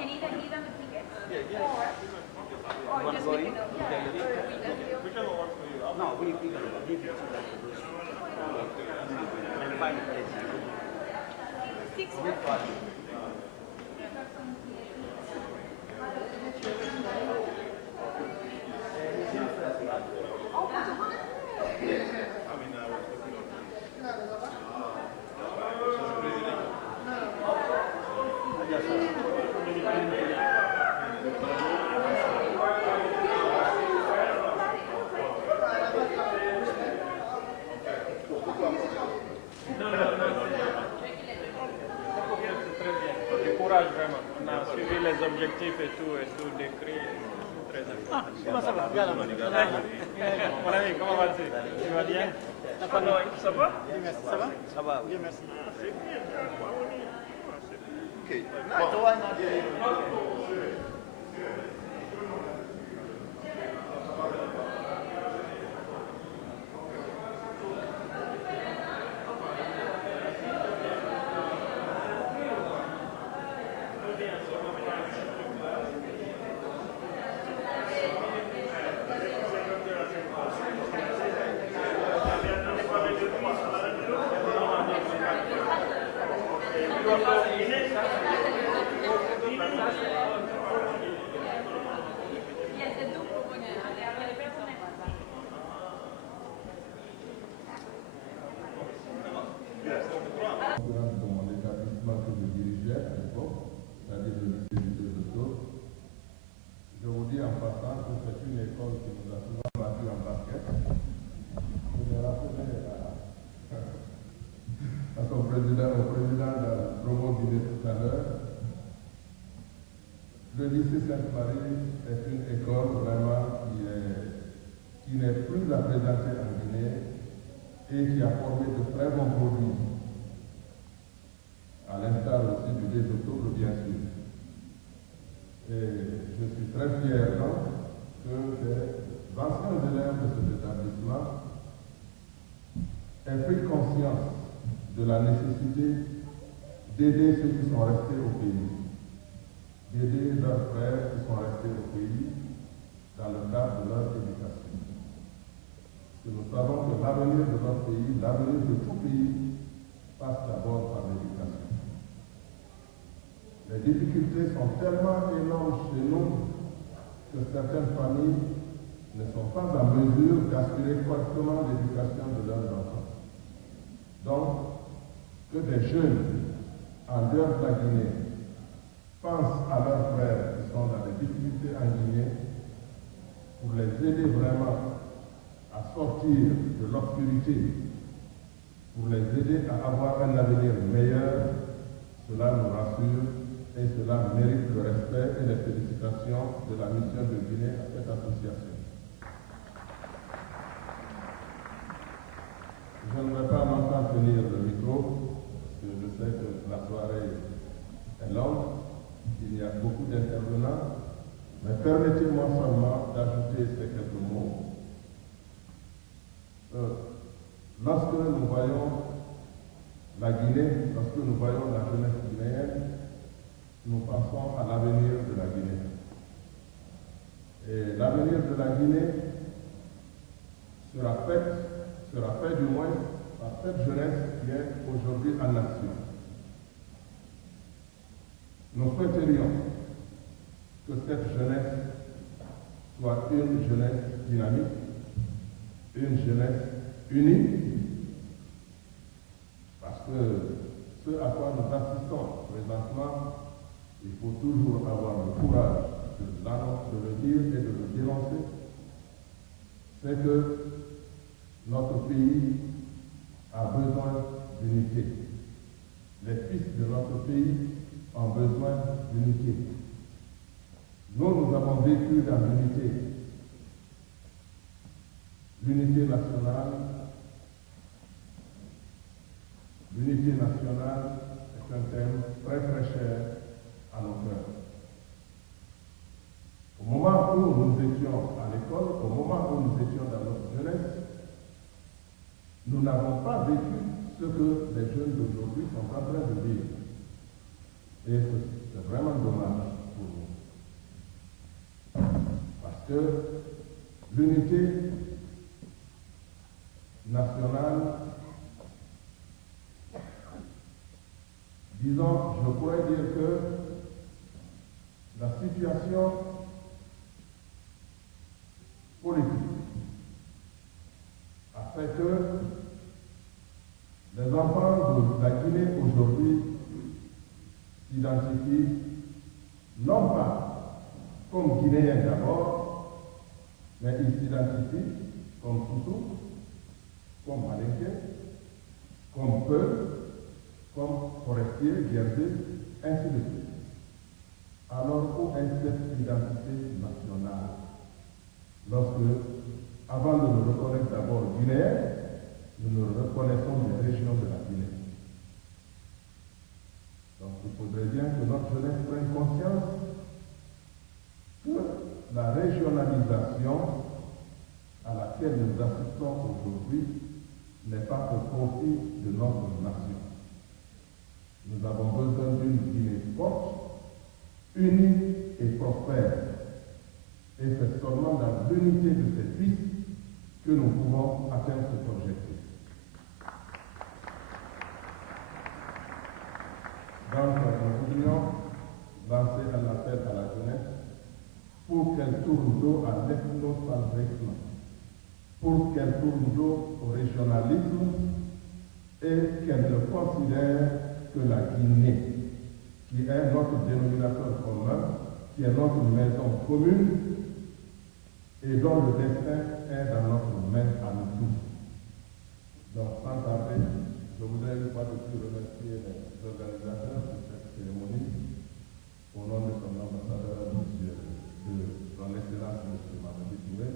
can either give them the tickets or just going? make it up. Which one works for you? No, we give you and find a place. 6 Vraiment. On a suivi les objectifs et tout décrit. Très important. Comment ça va? Mon ami, comment vas-tu? Tu vas bien? Ça va? Ça va? Ça va, oui. Bien, merci. C'est bien. Okay. Yes, the two Dans mon établissement que je dirigeais à l'époque, c'est-à-dire le lycée du 2 octobre, je vous dis en passant que c'est une école qui nous a souvent battu en basket. Je me rappelais à son président, au président de Promoguinee tout à l'heure. Le lycée Sainte-Marie est une école vraiment qui n'est plus à présenter en Guinée et qui a formé de très bons produits, à l'instar aussi du 2 octobre, bien sûr. Et je suis très fier donc que les anciens élèves de cet établissement aient pris conscience de la nécessité d'aider ceux qui sont restés au pays, d'aider leurs frères qui sont restés au pays dans le cadre de leur éducation. Parce que nous savons que l'avenir de notre pays, l'avenir de tout pays, passe d'abord par l'éducation. Les difficultés sont tellement énormes chez nous que certaines familles ne sont pas en mesure d'assurer correctement l'éducation de leurs enfants. Donc, que des jeunes en dehors de la Guinée pensent à leurs frères qui sont dans des difficultés en Guinée pour les aider vraiment à sortir de l'obscurité, pour les aider à avoir un avenir meilleur, cela nous rassure et cela mérite le respect et les félicitations de la mission de Guinée à cette association. Je ne vais pas longtemps tenir le micro, parce que je sais que la soirée est longue, il y a beaucoup d'intervenants, mais permettez-moi seulement d'ajouter ces quelques mots. Lorsque nous voyons la Guinée, lorsque nous voyons la jeunesse guinéenne, nous pensons à l'avenir de la Guinée. Et l'avenir de la Guinée sera fait du moins par cette jeunesse qui est aujourd'hui en action. Nous souhaiterions que cette jeunesse soit une jeunesse dynamique, une jeunesse unie, parce que ce à quoi nous assistons présentement, il faut toujours avoir le courage de le dire et de le dénoncer, c'est que notre pays a besoin d'unité. Les fils de notre pays ont besoin d'unité. Nous avons vécu dans l'unité. où nous étions dans notre jeunesse, nous n'avons pas vécu ce que les jeunes d'aujourd'hui sont en train de vivre. Et c'est vraiment dommage pour nous. Parce que l'unité nationale, disons, je pourrais dire que la situation politique a fait que les enfants de la Guinée aujourd'hui s'identifient non pas comme Guinéens d'abord, mais ils s'identifient comme Soussou, comme Malinké, comme Peul, comme Forestier, Guerdé, ainsi de suite. Alors où est cette identité nationale? Lorsque, avant de nous reconnaître d'abord Guinéens, nous nous reconnaissons des régions de la Guinée. Donc il faudrait bien que notre jeunesse prenne conscience que la régionalisation à laquelle nous assistons aujourd'hui n'est pas au profit de notre nation. Nous avons besoin d'une Guinée forte, unie et prospère. Et c'est seulement dans l'unité de ces fils que nous pouvons atteindre cet objectif. Donc, nous voudrions lancer un appel à la jeunesse pour qu'elle tourne dos à l'ethnocentrisme, pour qu'elle tourne dos au régionalisme et qu'elle ne considère que la Guinée, qui est notre dénominateur commun, qui est notre maison commune et dont le destin est dans notre main à nous tous. Donc, sans tarder, je voudrais une fois de plus remercier les organisateurs de cette cérémonie au nom de son ambassadeur, de son Excellence, M. Mamadi Touré,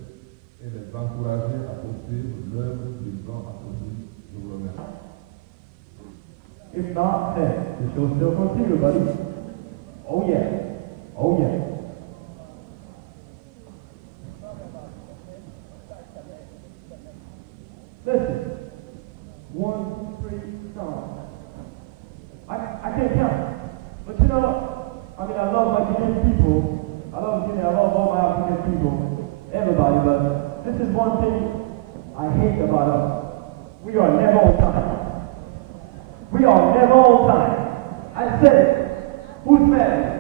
et les encourager à poursuivre l'œuvre qu'ils ont accomplie. Je vous remercie. If not, hey, the show still continue, buddy. Oh yeah. Oh yeah. Listen. 1, 2, 3, song. I can't count. But you know, I mean, I love my Guinean people. I love Guinea. I love all my African people. Everybody, but this is one thing I hate about us. We are never on time. We are never on time. I said it. Who's mad?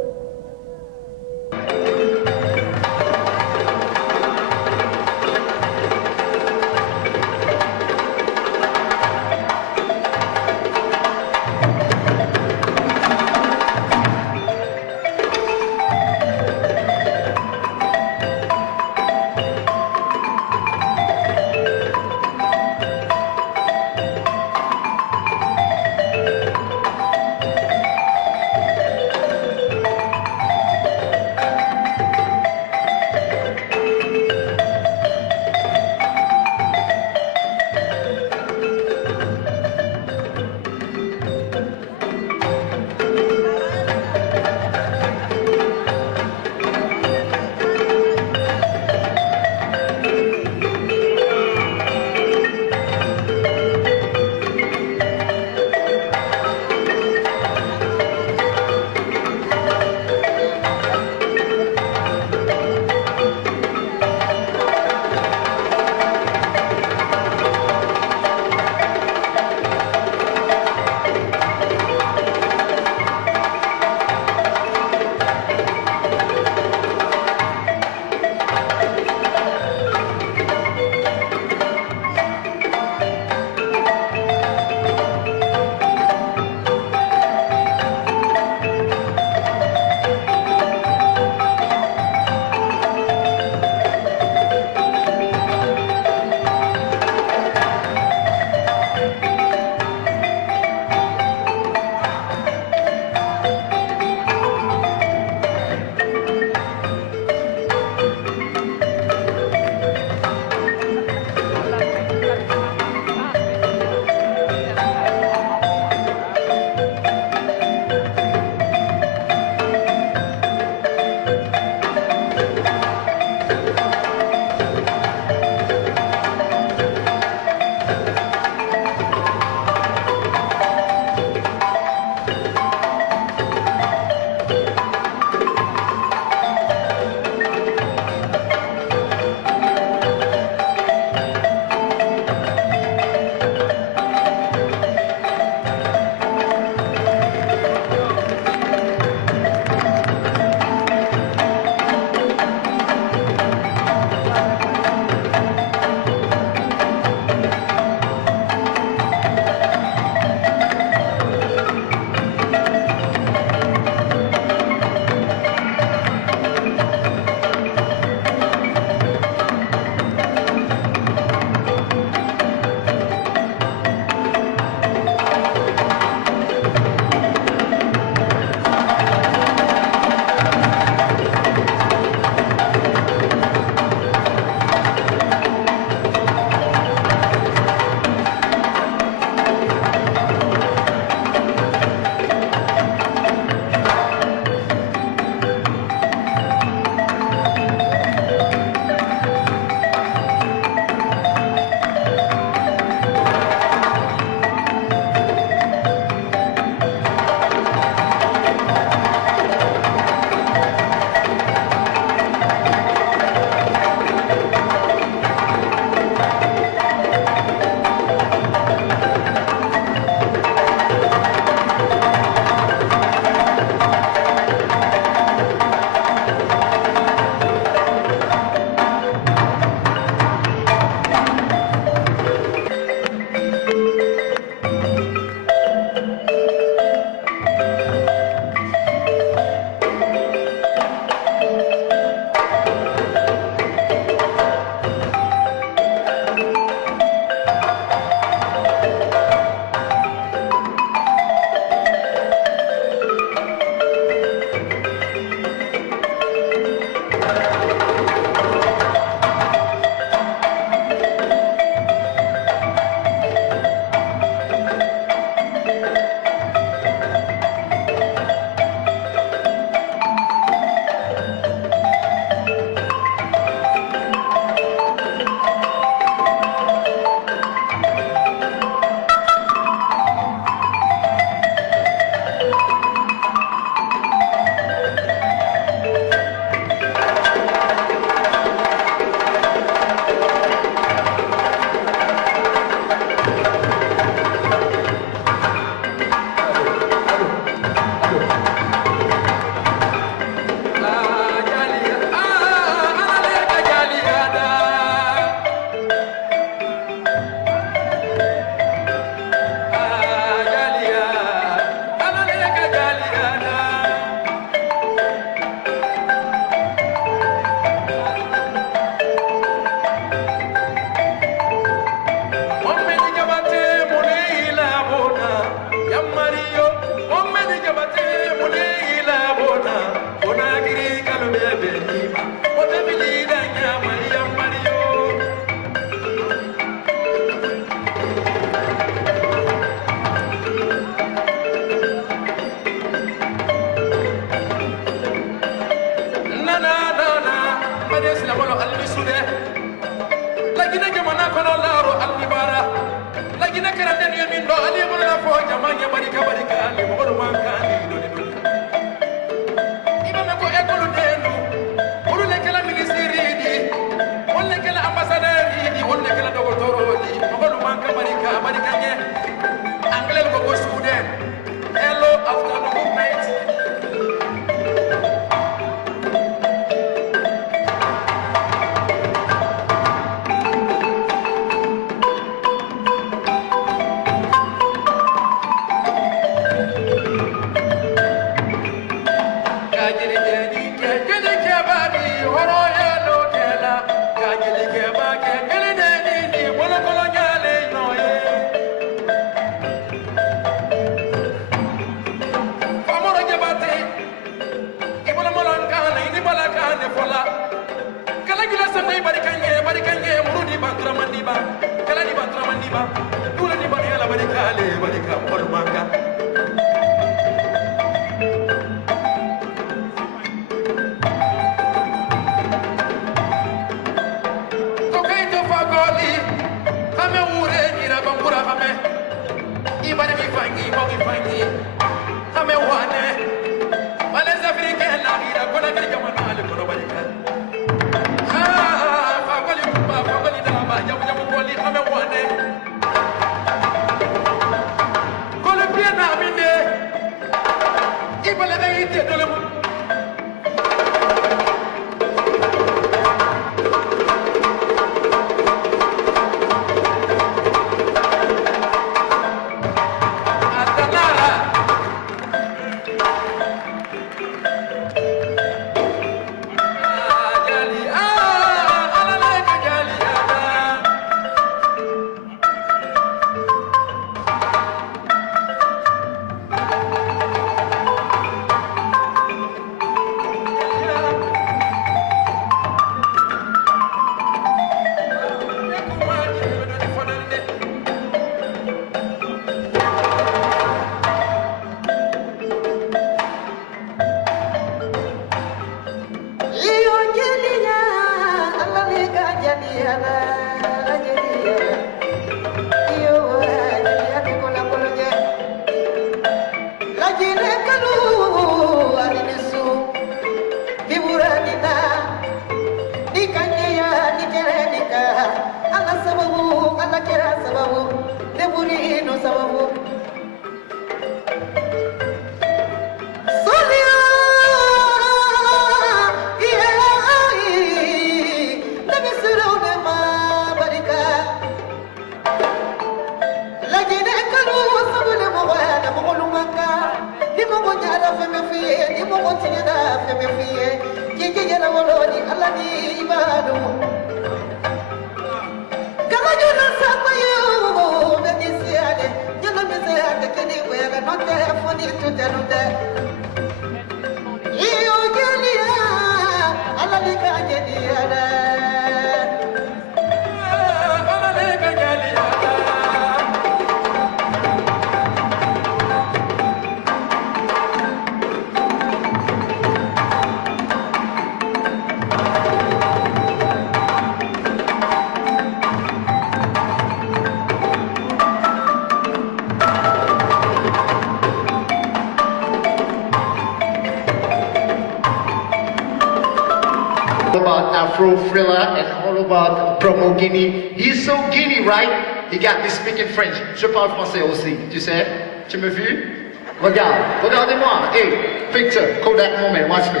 About Afro Thriller and all about Promoguinee. He's so Guinea, right? He got me speaking French. Je parle français aussi, tu sais? Tu m'as vu? Regarde, regardez-moi. Hey, picture, Kodak moment, watch me.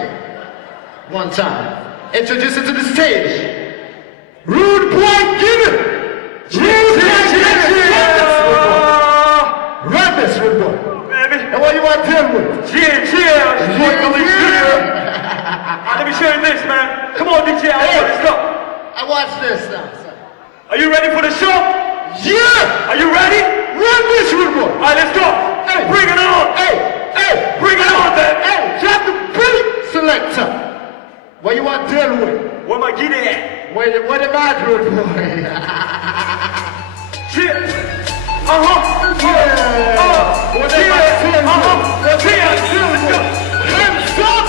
One time. Introduce it to the stage. Rude Boy Guinea! Rude Boy Guinea! Run this, Rude Boy. Baby. And what you want to deal with? Let me show you this, man. Come on, DJ, let's go. I watch this now, son. Are you ready for the show? Yeah! Are you ready? Run this, Rude Boy! All right, let's go. Hey. Bring it on. Hey! Bring it on, man. Hey! Drop the beat, selector! What you want to deal with? Where my Guinea at? What am I, Rude Boy? Yeah. Yeah! What am I dealing with? Let's go. Hands up!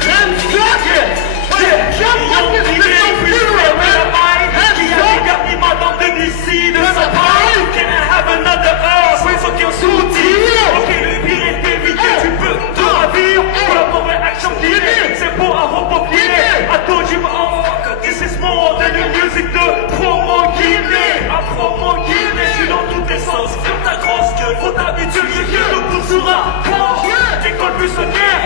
Hands up! Yeah! Jump up this little funeral, man! Hands up! Can I have another heure sans aucun souci? Ok, le pire est évité, tu peux te ravir. Collaborer, action dîner, c'est pour un robot filer. I told you motherfucker, this is more than the music de Promoguinee. À Promoguinee, je suis dans tous tes sens. Ferme ta grosse gueule, faut t'habituer, le coup sera fort. École buissonnière,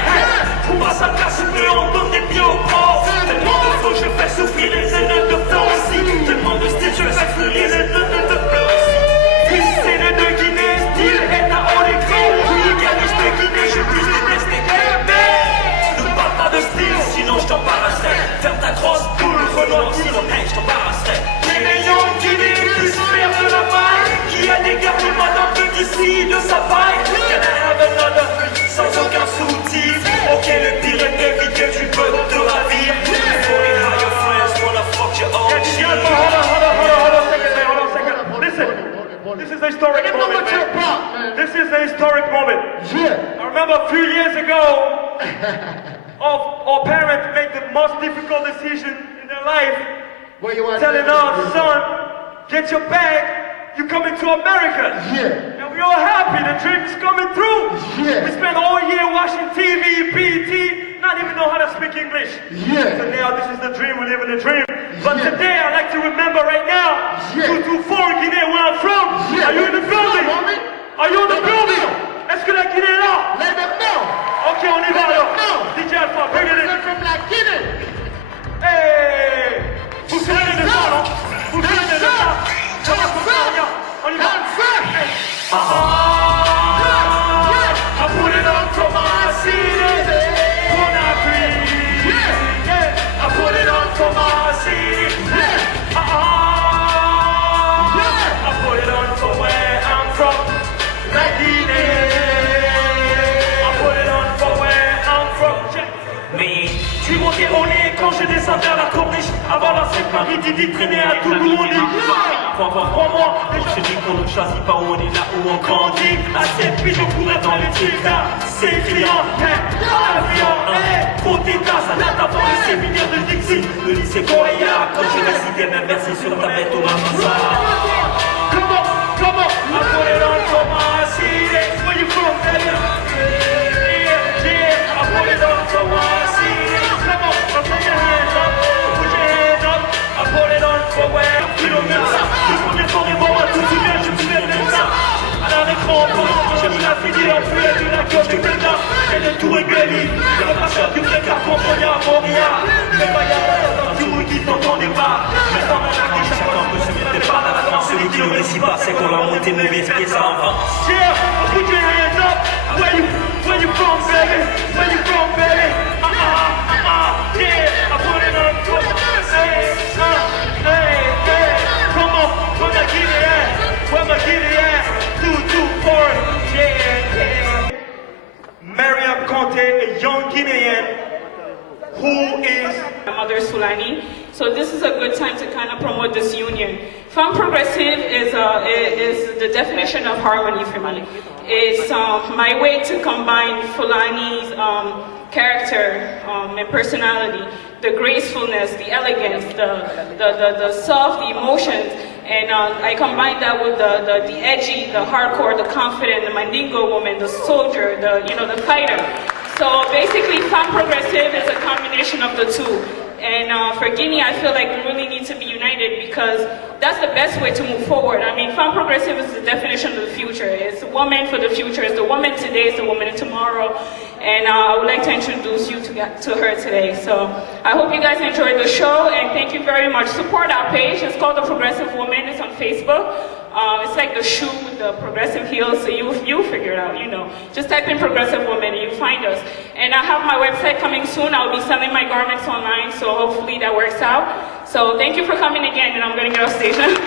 trouve pas sa place, je peux en donner des pieds au corps. Tellement de flow, je fais souffrir les ennemis de fleurs aussi. Tellement de style, je fais fleurir les ennemis de fleurs aussi. Fils aîné de Guinée, style est à Olivier. Guitariste de Guinée, je puisse détester mais ne parle pas de style, sinon je t'embarrasserai. Ferme ta grosse boule, Renoir, sinon hey, je t'embarrasserai. Les rayons de Guinée, plus faire de la maille. Qui a des gardes, madame de d'ici, de sa paille. Can I have another, sans aucun sous-titre. Ok, le pire est évité, tu peux te ravir. For the higher friends, wanna fuck you all. Hold on a second. Listen, this is a historic moment, man. This is a historic moment. Yeah! I remember a few years ago, our parents made the most difficult decision in their life, What you want telling to our son, get your bag, you coming to America. Yeah! And We all happy, the dream's coming through. Yeah. We spent all year watching TV, BT, not even know how to speak English. Yeah. So now this is the dream, we're living the dream. But Yeah. today I'd like to remember right now, Yeah. 224 Guinée, where I'm from. Yeah. Are you in the building? Mommy. Are you in the Let them building? know. Est-ce que la Guinée est là? Let them know. Ok, on y va alors. know. DJ Alpha, bring it in. From la Guinée. Hey! Vous prenez de ça, non? Vous prenez de ça? Ça va comme ça, regarde. On y va. I put it on for my city. Conakry. Yeah. I put it on for my city. I put it on for where I'm from. La Guinée. I put it on for where I'm from. Mais je suis monté au nez quand je descends vers la corniche. Avant la Paris, Didi traîner à tout le monde. Crois-moi, je dis qu'on ne choisit pas où on est, là où on grandit. À 7 pieds, je pourrais dans les tic-tac. C'est client, avion, côté tasse, à la table le séminaire de Dixie. Le lycée Correa, quand je récitais mes versets sur ta bête au Ramassa. Comment, I put it on for my city. Where you from, baby? Yeah, I put it on for my city. Come on, put your hands up, put your hands up. I put it on for where I'm from. Le premier temps est mort, tout de suite, je me souviens de ça. À la récré, j'ai mis la fille en plus de la gueule du Bénin. Et de tout régulier, il y a pas ça du vrai car contre il y a Montréal. Mais pas y a pas du bruit qui t'entendait pas. Mais dans la lac, chaque fois que je ne mettais pas dans la danse, celui qui ne réussit pas, c'est qu'on l'a monté mauvais pied, ça avance. Yeah, put your hands up. Where you from, baby? Where you from, baby? Yeah, I put it on for hey, come on, where my Guinea at? Where my Guinea at? 224, yeah. Mariam Conte, a young Guinean who is... My mother is Fulani, so this is a good time to kind of promote this union. Femme progressive is the definition of harmony for me. It's my way to combine Fulani's character and personality, the gracefulness, the elegance, the soft, the emotions, and I combine that with the edgy, the hardcore, the confident, the Mandingo woman, the soldier, the fighter. So basically, Femme Progressive is a combination of the two. And for Guinea, I feel like we really need to be united because that's the best way to move forward. I mean, Femme Progressive is the definition of the future. It's a woman for the future. It's the woman today, it's the woman tomorrow. And I would like to introduce you to her today. So I hope you guys enjoyed the show, and thank you very much. Support our page. It's called The Progressive Woman. It's on Facebook. It's like the shoe with the progressive heels, so you'll figure it out, Just type in Progressive Woman and you'll find us. And I have my website coming soon. I'll be selling my garments online, so hopefully that works out. So thank you for coming again, and I'm going to get off station.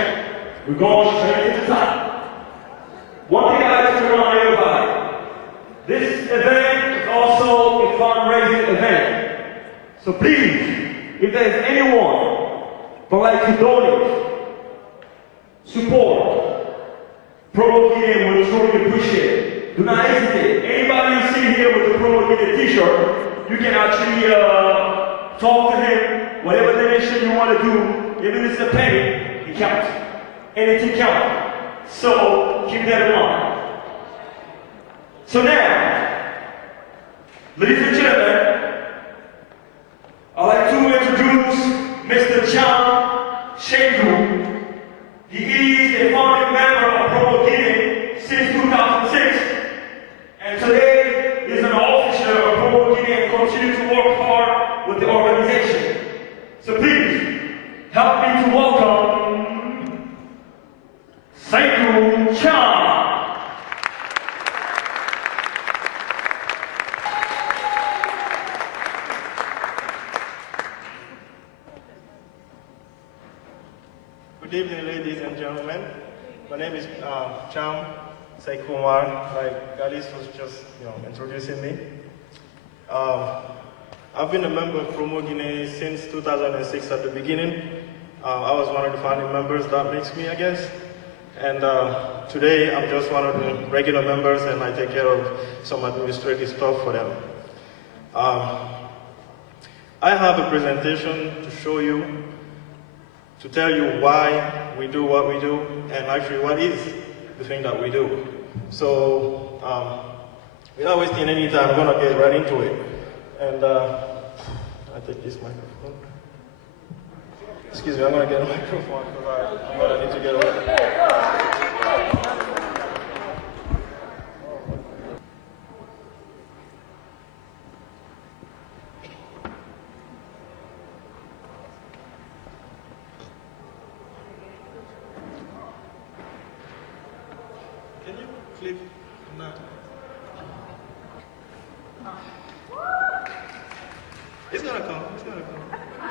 straight. We're going straight to the top. One thing I like to remind everybody, this event is also a fundraising event. So please, if there's anyone who would like to donate, support, Promoguinee will truly appreciate it. Do not hesitate. Anybody you see here with the Promoguinee t-shirt, you can actually talk to him. Whatever donation you want to do, even if it's a penny, it counts. Anything counts. So keep that in mind. So now, ladies and gentlemen, I'd like to introduce Mr. John Sheku. He is a founding member of Promoguinee since 2006, and today is an officer of Promoguinee and continues to work hard with the organization. So please, help me to welcome Sekou Chan. Good evening, ladies and gentlemen. My name is Cham Sekou, like Galis was just introducing me. I've been a member of Promoguinee since 2006 at the beginning. I was one of the founding members, that makes me, I guess. And today I'm just one of the regular members and I take care of some administrative stuff for them. I have a presentation to show you, to tell you why we do what we do, and actually what is the thing that we do. So, without wasting any time, I'm gonna get right into it. And I take this microphone. Excuse me, I'm gonna get a microphone because I'm gonna need to get away.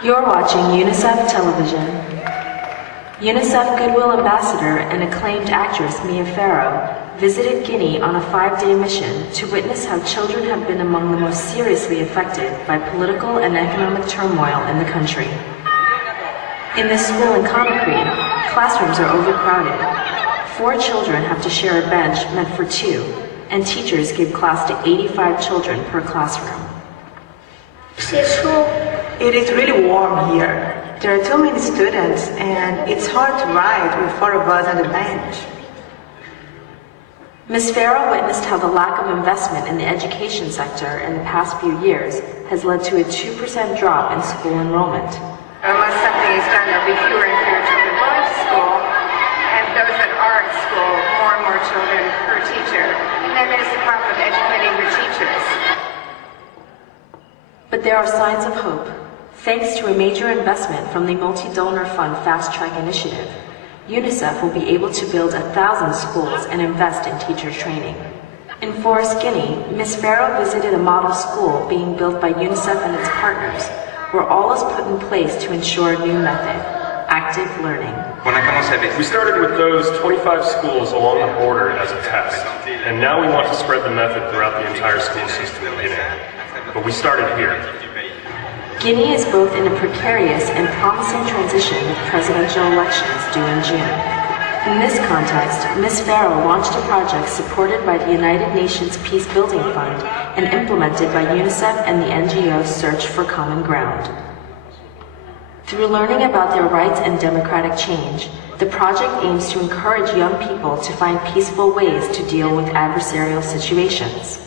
You're watching UNICEF Television. UNICEF Goodwill Ambassador and acclaimed actress Mia Farrow visited Guinea on a 5-day mission to witness how children have been among the most seriously affected by political and economic turmoil in the country. In this school in Conakry, classrooms are overcrowded. 4 children have to share a bench meant for 2, and teachers give class to 85 children per classroom. It is really warm here. There are too many students and it's hard to ride with 4 of us on the bench. Ms. Farrow witnessed how the lack of investment in the education sector in the past few years has led to a 2% drop in school enrollment. Unless something is done, there'll be fewer and fewer children going to school, and those that are at school, more and more children per teacher. And then there's the problem of educating the teachers. But there are signs of hope. Thanks to a major investment from the multi-donor fund Fast Track Initiative, UNICEF will be able to build 1,000 schools and invest in teacher training. In Forest, Guinea, Ms. Farrow visited a model school being built by UNICEF and its partners, where all is put in place to ensure a new method, active learning. We started with those 25 schools along the border as a test, and now we want to spread the method throughout the entire school system in Guinea. But we started here. Guinea is both in a precarious and promising transition with presidential elections due in June. In this context, Ms. Farrow launched a project supported by the United Nations Peace Building Fund and implemented by UNICEF and the NGO Search for Common Ground. Through learning about their rights and democratic change, the project aims to encourage young people to find peaceful ways to deal with adversarial situations.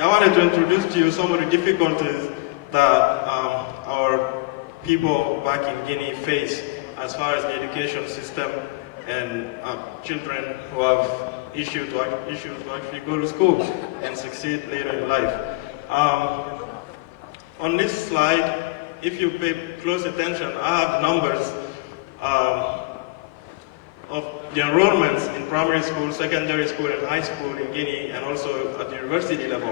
I wanted to introduce to you some of the difficulties that our people back in Guinea face as far as the education system and children who have issues to actually go to school and succeed later in life. On this slide, if you pay close attention, I have numbers of the enrollments in primary school, secondary school, and high school in Guinea, and also at the university level.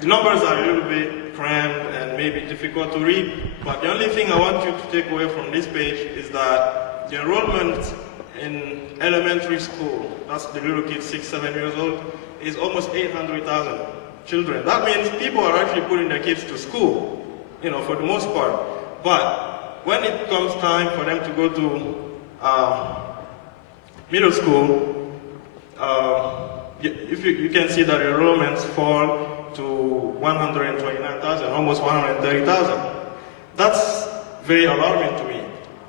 The numbers are a little bit crammed and maybe difficult to read, but the only thing I want you to take away from this page is that the enrollment in elementary school, that's the little kids 6, 7 years old, is almost 800,000 children. That means people are actually putting their kids to school, you know, for the most part. But when it comes time for them to go to middle school, you can see that enrollments fall to 129,000, almost 130,000. That's very alarming to me.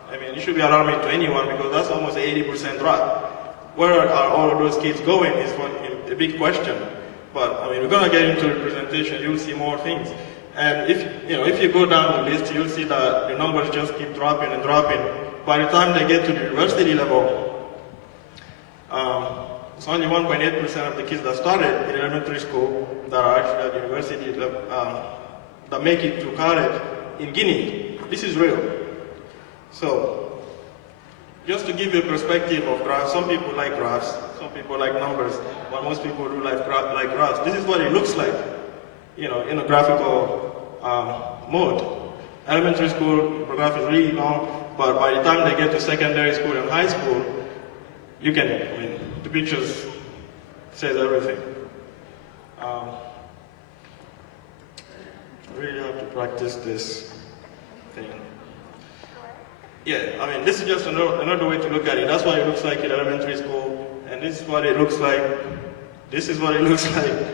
I mean, it should be alarming to anyone because that's almost an 80% drop. Where are all of those kids going is a big question. But I mean, we're going to get into the presentation. You'll see more things. And if you go down the list, you'll see that the numbers just keep dropping and dropping. By the time they get to the university level, it's only 1.8% of the kids that started in elementary school that are actually at university that make it to college in Guinea. This is real. So, just to give you a perspective of graphs, some people like graphs, some people like numbers, but most people do like graphs. This is what it looks like, you know, in a graphical mode. Elementary school, the graph is really long, but by the time they get to secondary school and high school, you can, I mean, the pictures says everything. I really have to practice this thing. Yeah, I mean, this is just another way to look at it. That's what it looks like in elementary school, and this is what it looks like. This is what it looks like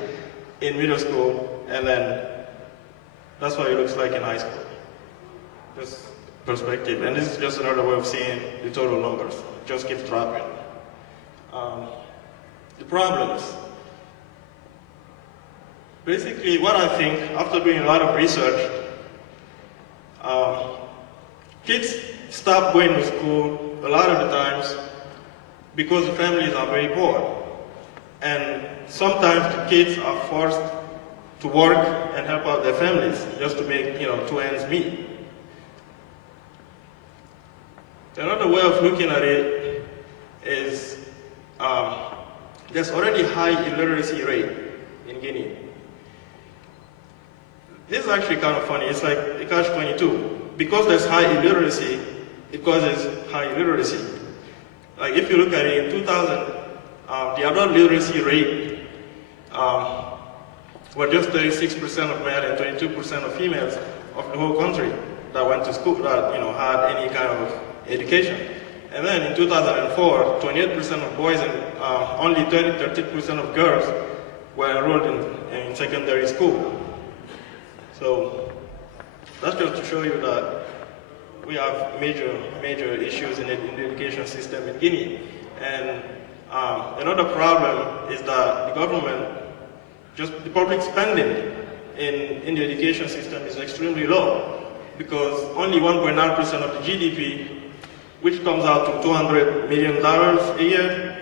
in middle school, and then that's what it looks like in high school. Just perspective, and this is just another way of seeing the total numbers. It just keeps dropping. The problems. Basically, what I think, after doing a lot of research, kids stop going to school a lot of the times because the families are very poor. And sometimes the kids are forced to work and help out their families just to make, you know, 2 ends meet. Another way of looking at it is there's already high illiteracy rate in Guinea. This is actually kind of funny. It's like a catch-22. Because there's high illiteracy, it causes high illiteracy. Like if you look at it, in 2000, the adult literacy rate were just 36% of male and 22% of females of the whole country that went to school, that, you know, had any kind of education. And then in 2004, 28% of boys and only 13% of girls were enrolled in secondary school. So that's just to show you that we have major issues in the education system in Guinea. And another problem is that the government, just the public spending in the education system is extremely low, because only 1.9% of the GDP, which comes out to $200 million a year.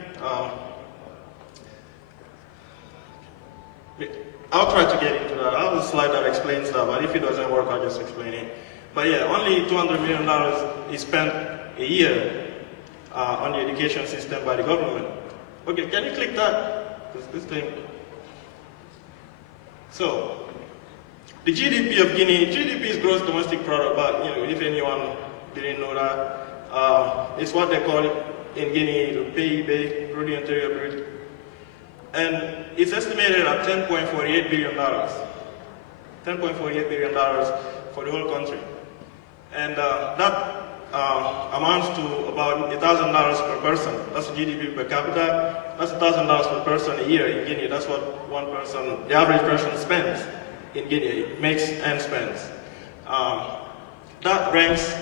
I'll try to get into that. I have a slide that explains that, but if it doesn't work, I'll just explain it. But yeah, only $200 million is spent a year on the education system by the government. Okay, can you click that? This thing. So, the GDP of Guinea, GDP is gross domestic product, but you know, if anyone didn't know that, it's what they call it in Guinea, the PIB, Product Interior Product. And it's estimated at $10.48 billion. $10.48 billion for the whole country. And that amounts to about $1,000 per person. That's the GDP per capita. That's $1,000 per person a year in Guinea. That's what one person, the average person spends in Guinea, makes and spends. That ranks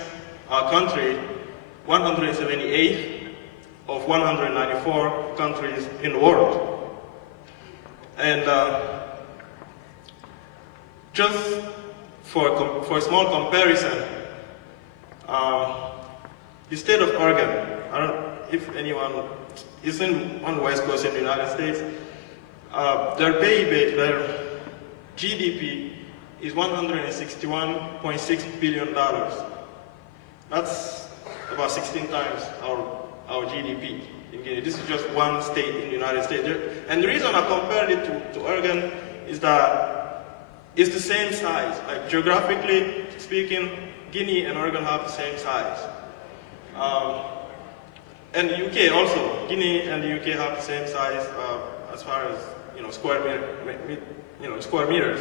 our country 178th of 194 countries in the world. And just for a small comparison, the state of Oregon, I don't know if anyone is on the West Coast in the United States, their PIB, their GDP is $161.6 billion. That's about 16 times our GDP in Guinea. This is just one state in the United States. And the reason I compared it to Oregon is that is the same size. Like geographically speaking, Guinea and Oregon have the same size. And the UK also, Guinea and the UK have the same size as far as square meters.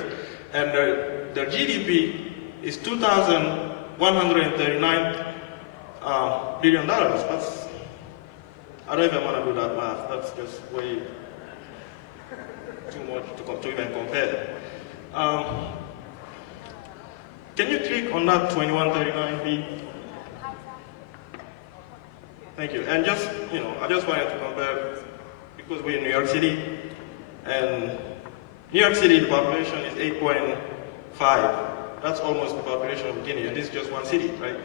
And their GDP is $2,139 billion. That's, I don't even want to do that math. That's just way too much to even compare. Can you click on that 2139B? Thank you. And just, I just wanted to compare, because we're in New York City, and New York City, the population is 8.5. That's almost the population of Guinea, and this is just one city, right?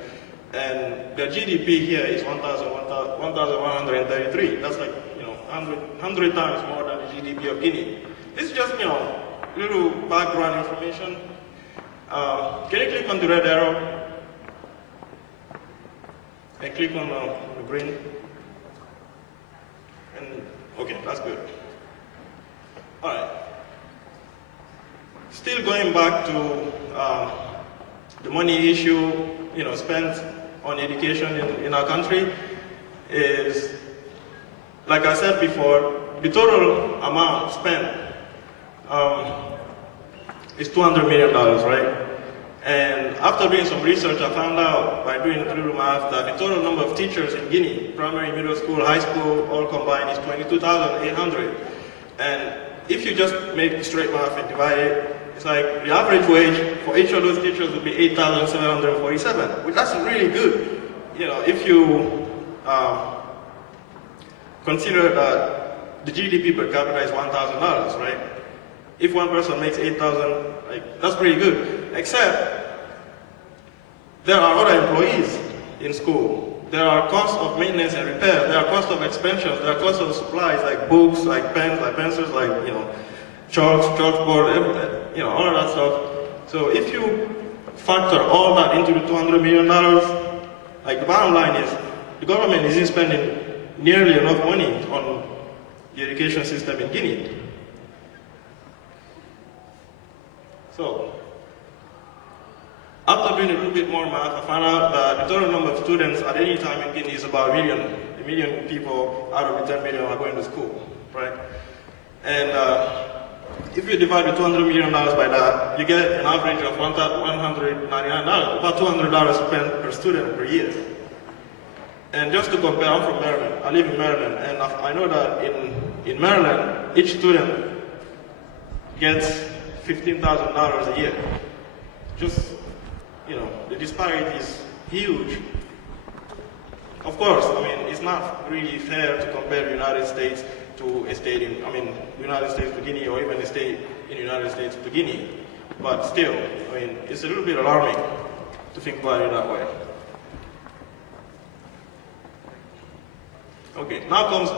And the GDP here is 1,133. That's like, 100 times more than the GDP of Guinea. This is just, little background information. Can you click on the red arrow? And click on the green. And okay, that's good. All right. Still going back to the money issue, spent on education in our country is, like I said before, the total amount spent is $200 million, right? And after doing some research, I found out by doing a little math that the total number of teachers in Guinea, primary, middle school, high school, all combined is 22,800. And if you just make straight math and divide it, it's like the average wage for each of those teachers would be 8,747, which that's really good. If you consider that the GDP per capita is $1,000, right? If one person makes 8,000, that's pretty good. Except there are other employees in school. There are costs of maintenance and repair. There are costs of expansions. There are costs of supplies like books, like pens, like pencils, like chalks, chalkboard, all of that stuff. So if you factor all that into the $200 million, the bottom line is the government isn't spending nearly enough money on the education system in Guinea. So, after doing a little bit more math, I found out that the total number of students at any time in Guinea is about a million. A million people out of the 10 million are going to school, right? And if you divide the $200 million by that, you get an average of $199, about $200 spent per student per year. And just to compare, I'm from Maryland. I live in Maryland, and I know that in Maryland, each student gets $15,000 a year. Just, the disparity is huge. Of course, it's not really fair to compare the United States to a state in, United States to Guinea, or even a state in the United States to Guinea. But still, it's a little bit alarming to think about it that way. Okay, now comes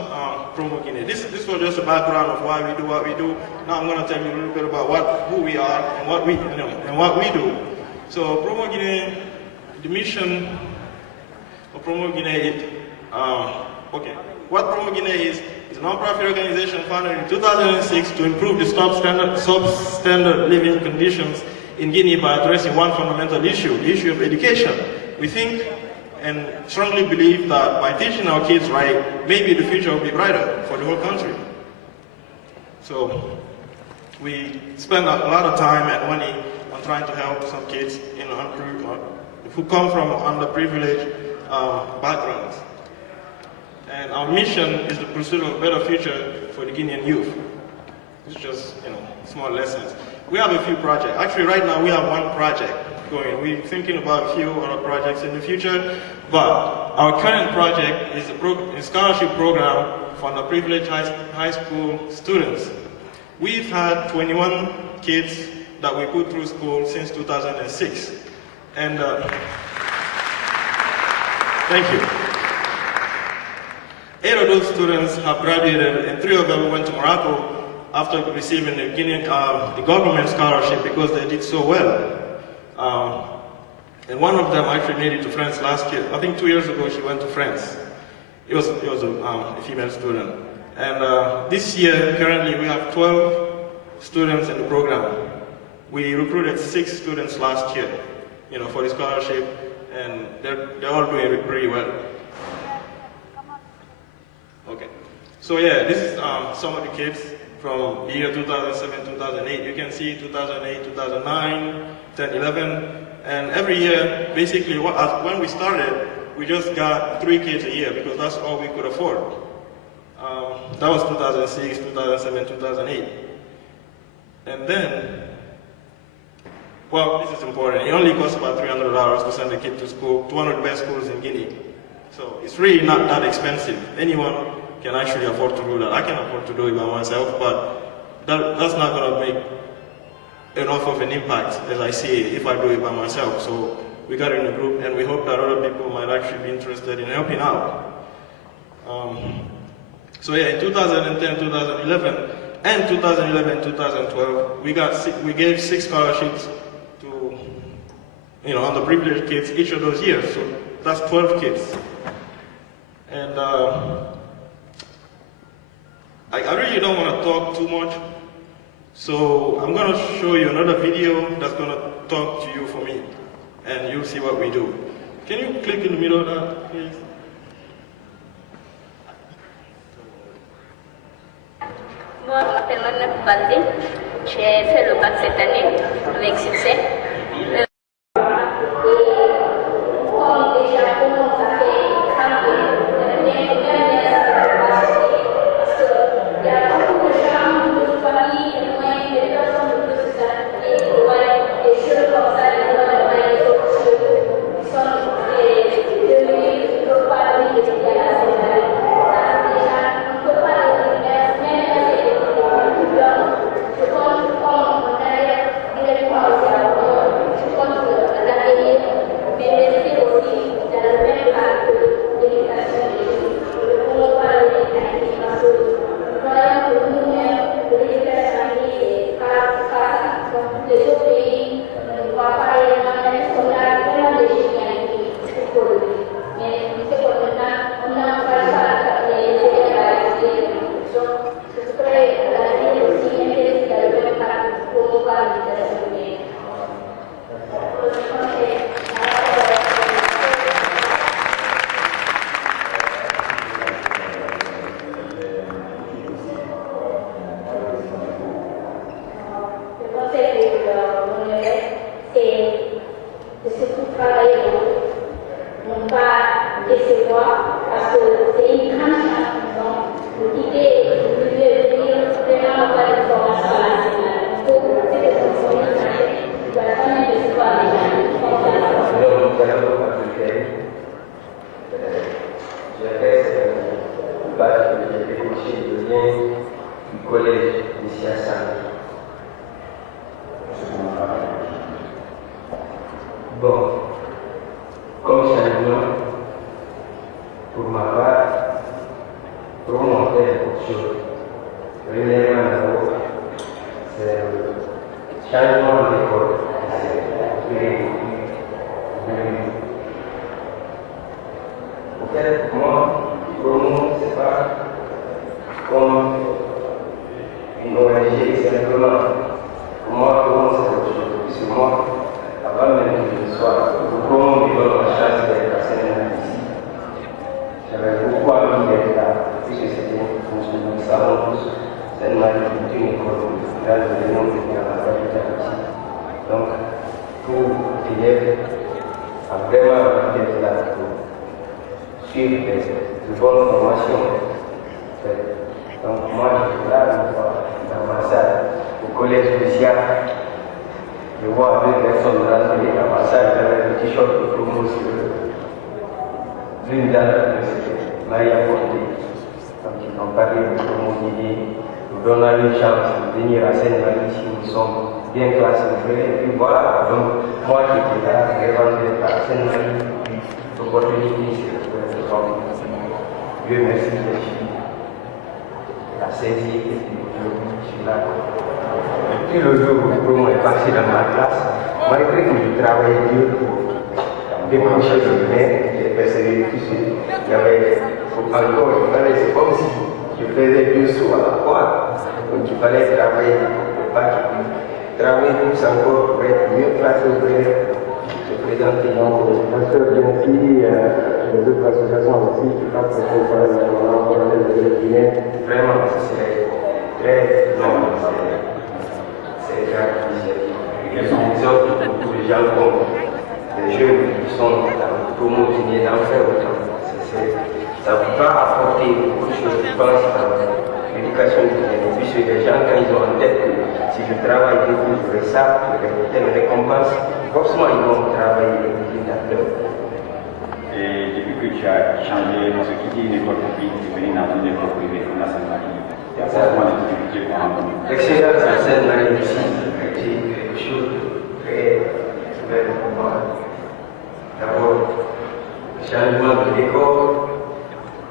Promoguinee. This was just a background of why we do what we do. Now I'm going to tell you a little bit about who we are and what we do. So Promoguinee, the mission of Promoguinee, what Promoguinee is a non-profit organization founded in 2006 to improve the substandard living conditions in Guinea by addressing one fundamental issue, the issue of education. We think and strongly believe that by teaching our kids right, maybe the future will be brighter for the whole country. So we spend a lot of time and money on trying to help some kids who come from underprivileged backgrounds. And our mission is the pursuit of a better future for the Guinean youth. It's just, small lessons. We have a few projects. Actually, right now we have one project going. We're thinking about a few other projects in the future, but our current project is a scholarship program for underprivileged high school students. We've had 21 kids that we put through school since 2006. And thank you. 8 of those students have graduated, and 3 of them went to Morocco after receiving the government scholarship because they did so well. And one of them actually made it to France last year. I think 2 years ago she went to France. It was a female student. And this year, currently, we have 12 students in the program. We recruited 6 students last year, for the scholarship, and they're all doing pretty well. Okay, so yeah, this is some of the kids from the year 2007, 2008. You can see 2008, 2009, 10, 11, and every year, basically, when we started, we just got 3 kids a year because that's all we could afford. That was 2006, 2007, 2008. And then, well, this is important. It only costs about $300 to send a kid to school, to one of the best schools in Guinea. So it's really not that expensive. Anyone can actually afford to do that. I can afford to do it by myself, but that's not going to make enough of an impact as I see it if I do it by myself. So we got in a group, and we hope that other people might actually be interested in helping out. So yeah, in 2010, 2011, and 2011, 2012, we gave 6 scholarships to, underprivileged kids each of those years. So that's 12 kids. And I really don't want to talk too much. So I'm going to show you another video that's going to talk to you for me. And you'll see what we do. Can you click in the middle of that, please? Moi, je m'appelle Madame Baldé. J'ai fait le bac cette année avec succès. Et comme déjà pour moi, ça fait 30 ans, j'aime bien parce qu'il y a beaucoup de gens, de familles, de moyens, de personnes de tout ça. Et des jeux comme ça, les autres jeux sont devenus, ne peuvent pas venir de la Sénégal. Ça, déjà, on ne peut pas les faire, même je pense qu'on a directement aussi à je pense que l'accueillir, mais rester aussi dans le même cadre de l'éducation des jeunes. Ne pouvons pas le détailler parce que nous voyons que nous-mêmes, l'éducation est pas facile. Dans tous les autres pays, on ne voit pas les gens sont là, vraiment des génialités pour le mais c'est comme maintenant, on n'a pas les généralités de production. Ce serait parce que c'est une grande chance. L'idée de venir vraiment avoir une formation à la nationale. Il faut que ces personnes doivent quand même recevoir déjà une formation. J'ai fait ce bac que j'ai fait coacher de lien du collège ici à Saint. Bon, comme changement, pour ma part, pour monter beaucoup de choses. Premièrement, c'est le changement d'école. En fait, moi, pour moi, c'est pas comme une ONG simplement. Pour moi, c'est autre chose. Parce que moi, avant même que je sois, pour moi, me donne la chance d'être à Sénégal ici. J'avais beaucoup envie d'être là, puisque c'était nous savons tous, c'est une école dans le nom de la ici. Donc, tout élève a vraiment envie d'être là pour suivre de bonnes formations. Donc, moi, je suis là dans ma salle, au collège spécial. Je vois deux personnes rentrer dans ma salle avec le t-shirt de promo sur l'une d'elles, c'était Maria Porté. Donc, ils ont parlé de Promoguinee, nous donnant une chance de venir à Seine-Marie si nous sommes bien classifiés. Et puis voilà, donc moi qui étais là, vraiment d'être à Seine-Marie, l'opportunité c'est de faire Dieu merci, je suis à saisir et puis aujourd'hui je suis là. Depuis le jour où le promo est passé dans ma classe, malgré que je travaillais dur pour décrocher le main, j'ai persévéré tout de suite. Il y avait encore, c'est comme si je faisais 2 sauts à la fois. Donc il fallait travailler le bac. travailler tous encore pour être mieux placés auprès se présenter. Donc, pasteur Bianchi, les autres associations aussi, qui partent pour le colonel de Guinée, vraiment, c'est très long, c'est gratifiant. Ils sont des autres pour tous les gens comme les jeunes qui sont dans Promoguinee d'en faire autant. Ça va apporter beaucoup de choses, je pense, dans l'éducation guinéenne. Puisque les gens, quand ils ont en tête que si je travaille beaucoup, je ferai ça, je ferai telle récompense, forcément ils vont travailler les dictateurs. Et depuis que tu as changé, ce qui dit une école publique, tu es venu dans une école privée, comme la Seine-Marie. Il y a certainement des difficultés pour rencontrer. L'excellence à Seine-Marie aussi, c'est quelque chose de très belle pour moi. D'abord, le changement de l'école,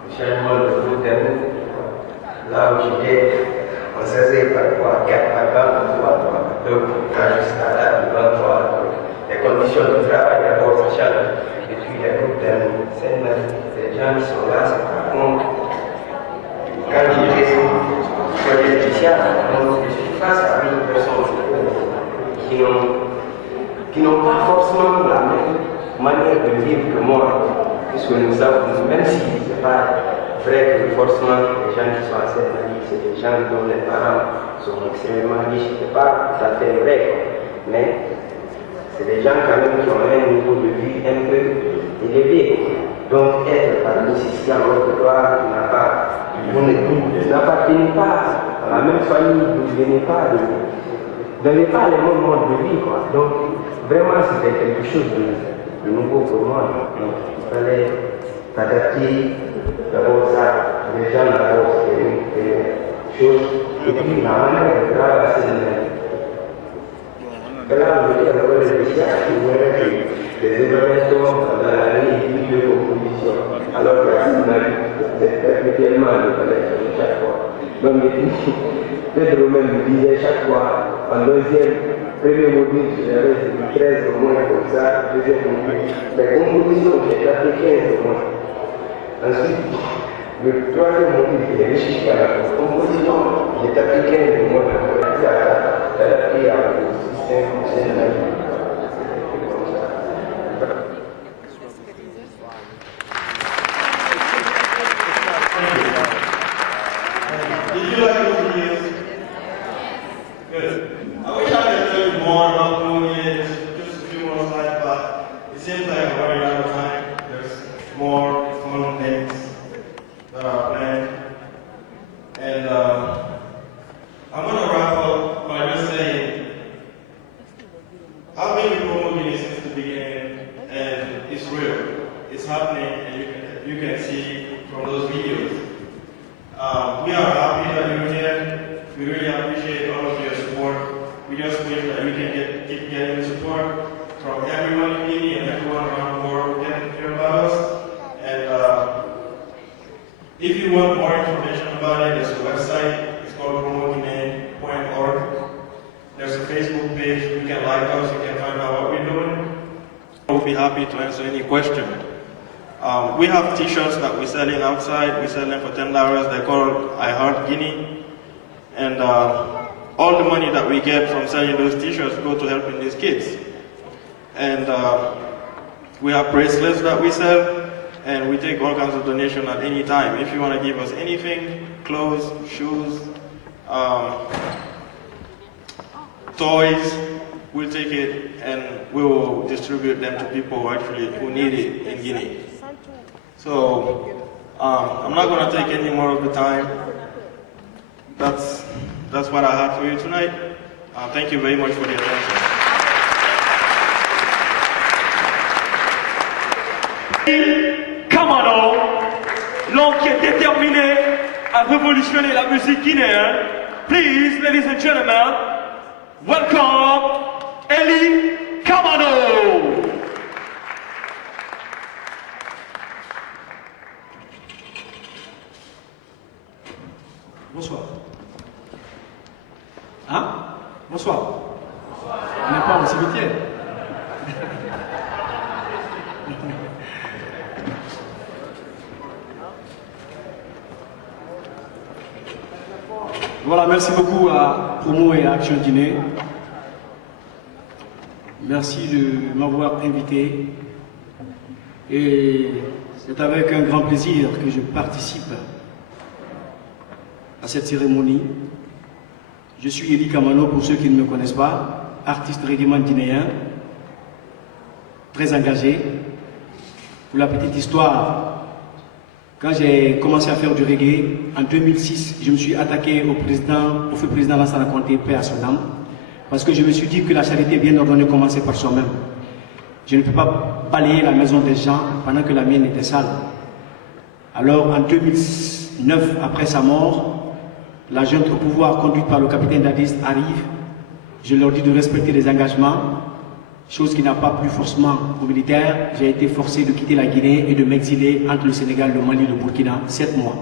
le changement de l'hôtel. Là où j'étais, on s'asseyait parfois 4 par 3, donc jusqu'à là, devant 3. Les conditions de travail, d'abord, ça change. Et puis les groupes d'amis, les gens qui sont là, c'est par contre, quand j'étais sur les spéciales, je suis face à une personne qui n'ont pas forcément la même manière de vivre que moi, puisque nous savons, même si ce n'est pas vrai que forcément les gens qui sont à cette vie, c'est des gens dont les parents sont extrêmement riches, ce n'est pas tout à fait vrai, mais c'est des gens quand même qui ont un niveau de vie un peu élevé. Donc être parmi ceux-ci alors que toi, vous n'appartenez pas à la même famille, vous n'avez pas le même mode de vie, quoi. Donc vraiment c'était quelque chose de nouveau pour moi. Donc il fallait s'adapter. D'abord ça, les gens d'abord c'est une chose, et puis la manière de travailler, c'est là, je veux dire, les spéciales, vous verrez que les événements dans la nuit, de composition, alors que c'est perpétuellement le collège chaque fois. Donc, Pedro même me disait chaque fois, en deuxième, premier module, j'avais 13 au moins comme ça, deuxième module. Mais composition, j'ai tapé 15 au moins. Ensuite, le troisième module, j'ai réfléchi à la composition, j'ai tapé 15 au moins. Adapté à système de Did you like those videos? Good. I wish I could tell you more about Promoguinee, just a few more slides, but it seems like we're running out of time. There's more fun things that are planned. And I'm going to wrap up by just saying, I've been with Promoguinee since the beginning, and it's real. It's happening, and you can see from those videos. We are happy that you're here. We really appreciate all of your support. We just wish that we can keep getting support from everyone in Guinea and everyone around the world who can hear about us. And if you want more information about it, there's a website. It's called promoguinee.org. There's a Facebook page. You can like us. You can find out what we're doing. We'll be happy to answer any question. We have t-shirts that we're selling outside. We sell them for $10. They're called I Heart Guinea. And all the money that we get from selling those t-shirts go to helping these kids. And we have bracelets that we sell, and we take all kinds of donations at any time. If you want to give us anything, clothes, shoes, toys, we'll take it and we will distribute them to people who need it in Guinea. So I'm not going to take any more of the time. That's what I had for you tonight. Thank you very much for the attention. Kamano, l'homme qui est déterminé à révolutionner la musique guinéenne. Please, ladies and gentlemen, welcome Eli Kamano. Bonsoir. Hein? Bonsoir. On n'est pas au cimetière. Voilà, merci beaucoup à Promo et à Action Guinée Merci de m'avoir invité. Et c'est avec un grand plaisir que je participe à cette cérémonie. Je suis Eli Kamano, pour ceux qui ne me connaissent pas, artiste reggaeman guinéen, très engagé. Pour la petite histoire, quand j'ai commencé à faire du reggae, en 2006, je me suis attaqué au feu président Lansana Conté, paix à son âme, parce que je me suis dit que la charité bien ordonnée commençait par soi-même. Je ne peux pas balayer la maison des gens pendant que la mienne était sale. Alors en 2009, après sa mort, la junte au pouvoir conduite par le capitaine Dadis arrive. Je leur dis de respecter les engagements, chose qui n'a pas plu forcément aux militaires. J'ai été forcé de quitter la Guinée et de m'exiler entre le Sénégal, le Mali et le Burkina, 7 mois.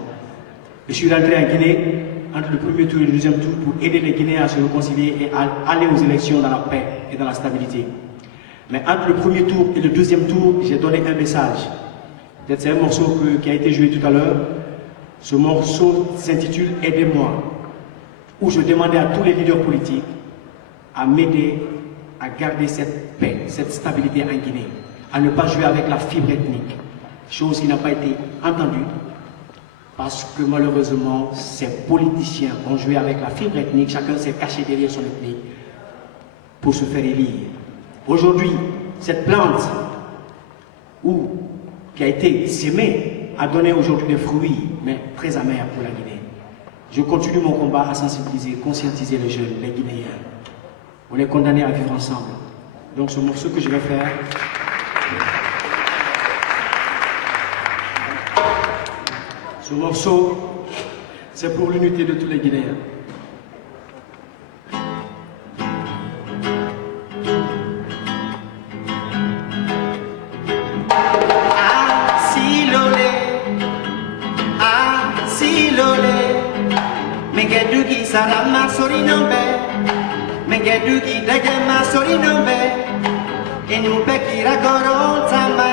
Je suis rentré en Guinée entre le premier tour et le deuxième tour pour aider les Guinéens à se réconcilier et à aller aux élections dans la paix et dans la stabilité. Mais entre le premier tour et le deuxième tour, j'ai donné un message. Peut-être c'est un morceau qui a été joué tout à l'heure. Ce morceau s'intitule « Aidez-moi », où je demandais à tous les leaders politiques à m'aider à garder cette paix, cette stabilité en Guinée, à ne pas jouer avec la fibre ethnique, chose qui n'a pas été entendue, parce que malheureusement, ces politiciens ont joué avec la fibre ethnique, chacun s'est caché derrière son ethnie pour se faire élire. Aujourd'hui, cette plante qui a été sémée a donné aujourd'hui des fruits, mais très amers pour la Guinée. Je continue mon combat à sensibiliser, conscientiser les jeunes, les Guinéens. On est condamnés à vivre ensemble. Donc ce morceau que je vais faire, ce morceau, c'est pour l'unité de tous les Guinéens. Salama sorinombe, mengedugi degema sorinombe, enubeki ragoron tama,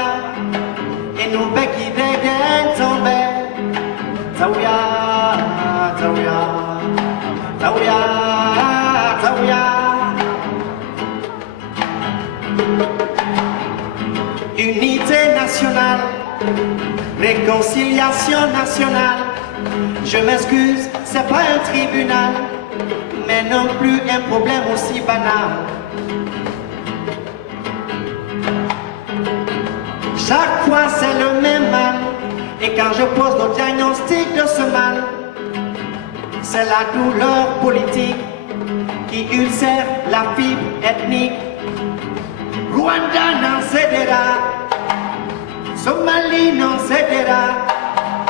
enubeki degen tombe, tawya, tawya, tawya, tawya. Unité nationale, réconciliation nationale. Je m'excuse, c'est pas un tribunal, mais non plus un problème aussi banal. Chaque fois c'est le même mal, et quand je pose le diagnostic de ce mal, c'est la douleur politique qui ulcère la fibre ethnique. Rwanda n'en cédera, Somalie n'en cédera.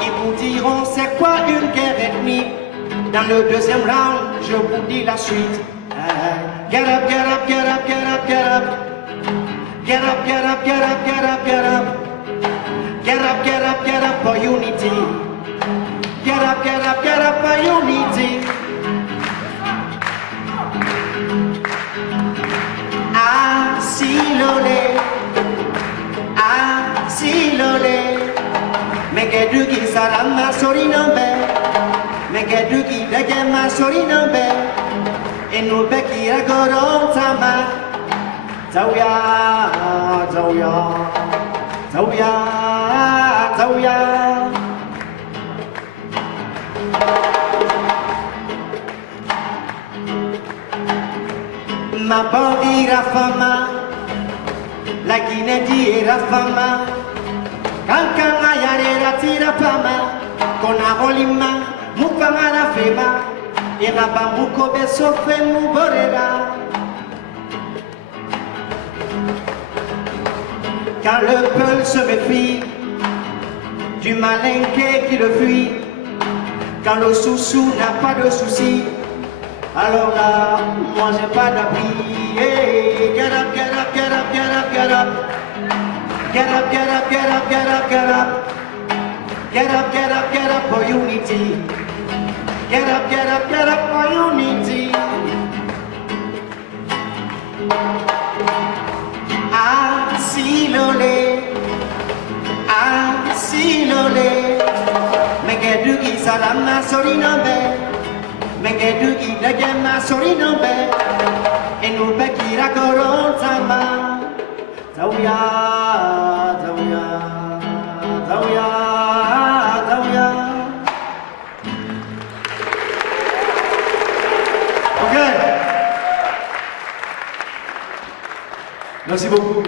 Ils vous diront c'est quoi une guerre ethnique. Dans le deuxième round, je vous dis la suite. Get up, get up, get up, get up, get up. Get up, get up, get up, get up, get up. Get up, get up, get up for unity. Get up, get up, get up for unity. Ah, si lolé. Ah, si lolé. Megedugi salama sorinombe, megedugi degema sorinombe, enubeki ragoron tama, tawya, tawya, tawya, tawya. Ma bandi rafama, la Guinée dit rafama. Kankanga yarera tira pama, kona holima, mupanga la fema, iraba muko besofe muborera. Quand le peuple se méfie du malinqué qui le fuit, quand le sous-sous n'a pas de soucis, alors là, moi j'ai pas d'abri. Hey, get up, get up, get up, get up, get up. Get up, get up, get up, get up, get up. Get up, get up, get up for unity. Get up, get up, get up for unity. Ah, si lolé. Ah, si lolé. Megedugi salama sorinombe. Megedugi degema sorinombe. e non becchi la coronzama. Zawia, zawia, zawia, zawia. Ok. Merci beaucoup.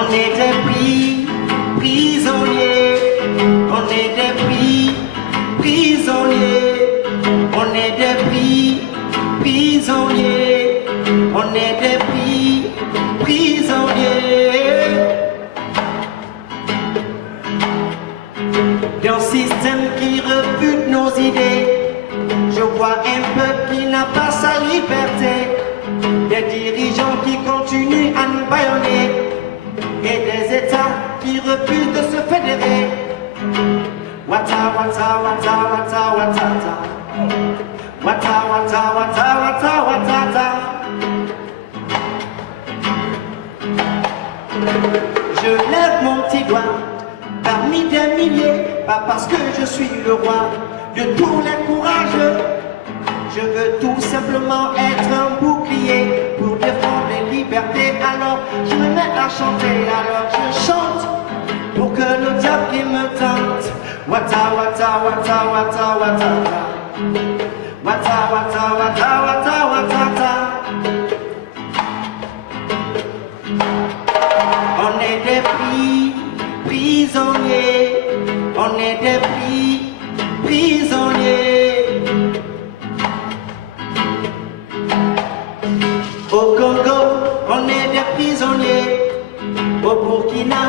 On était prisonniers, on était prisonniers, on était prisonniers, on était prisonniers d'un système qui refute nos idées. Je vois un peuple qui n'a pas sa liberté, des dirigeants qui continuent à nous bâillonner et des États qui refusent de se fédérer. Wata, wata, wata, wata, wata, wata, wata, wata, wata, wata. Je lève mon petit doigt parmi des milliers, pas parce que je suis le roi de tous les courageux. Je veux tout simplement être un bouclier pour défendre les libertés. Alors je me mets à chanter, alors je chante pour que le diable qui me tente. Wata, wata, wata, wata, wata, wata, wata, wata, wata, wata. On est des prisonniers, on est des prisonniers. Au Congo, on est des prisonniers. Au Burkina,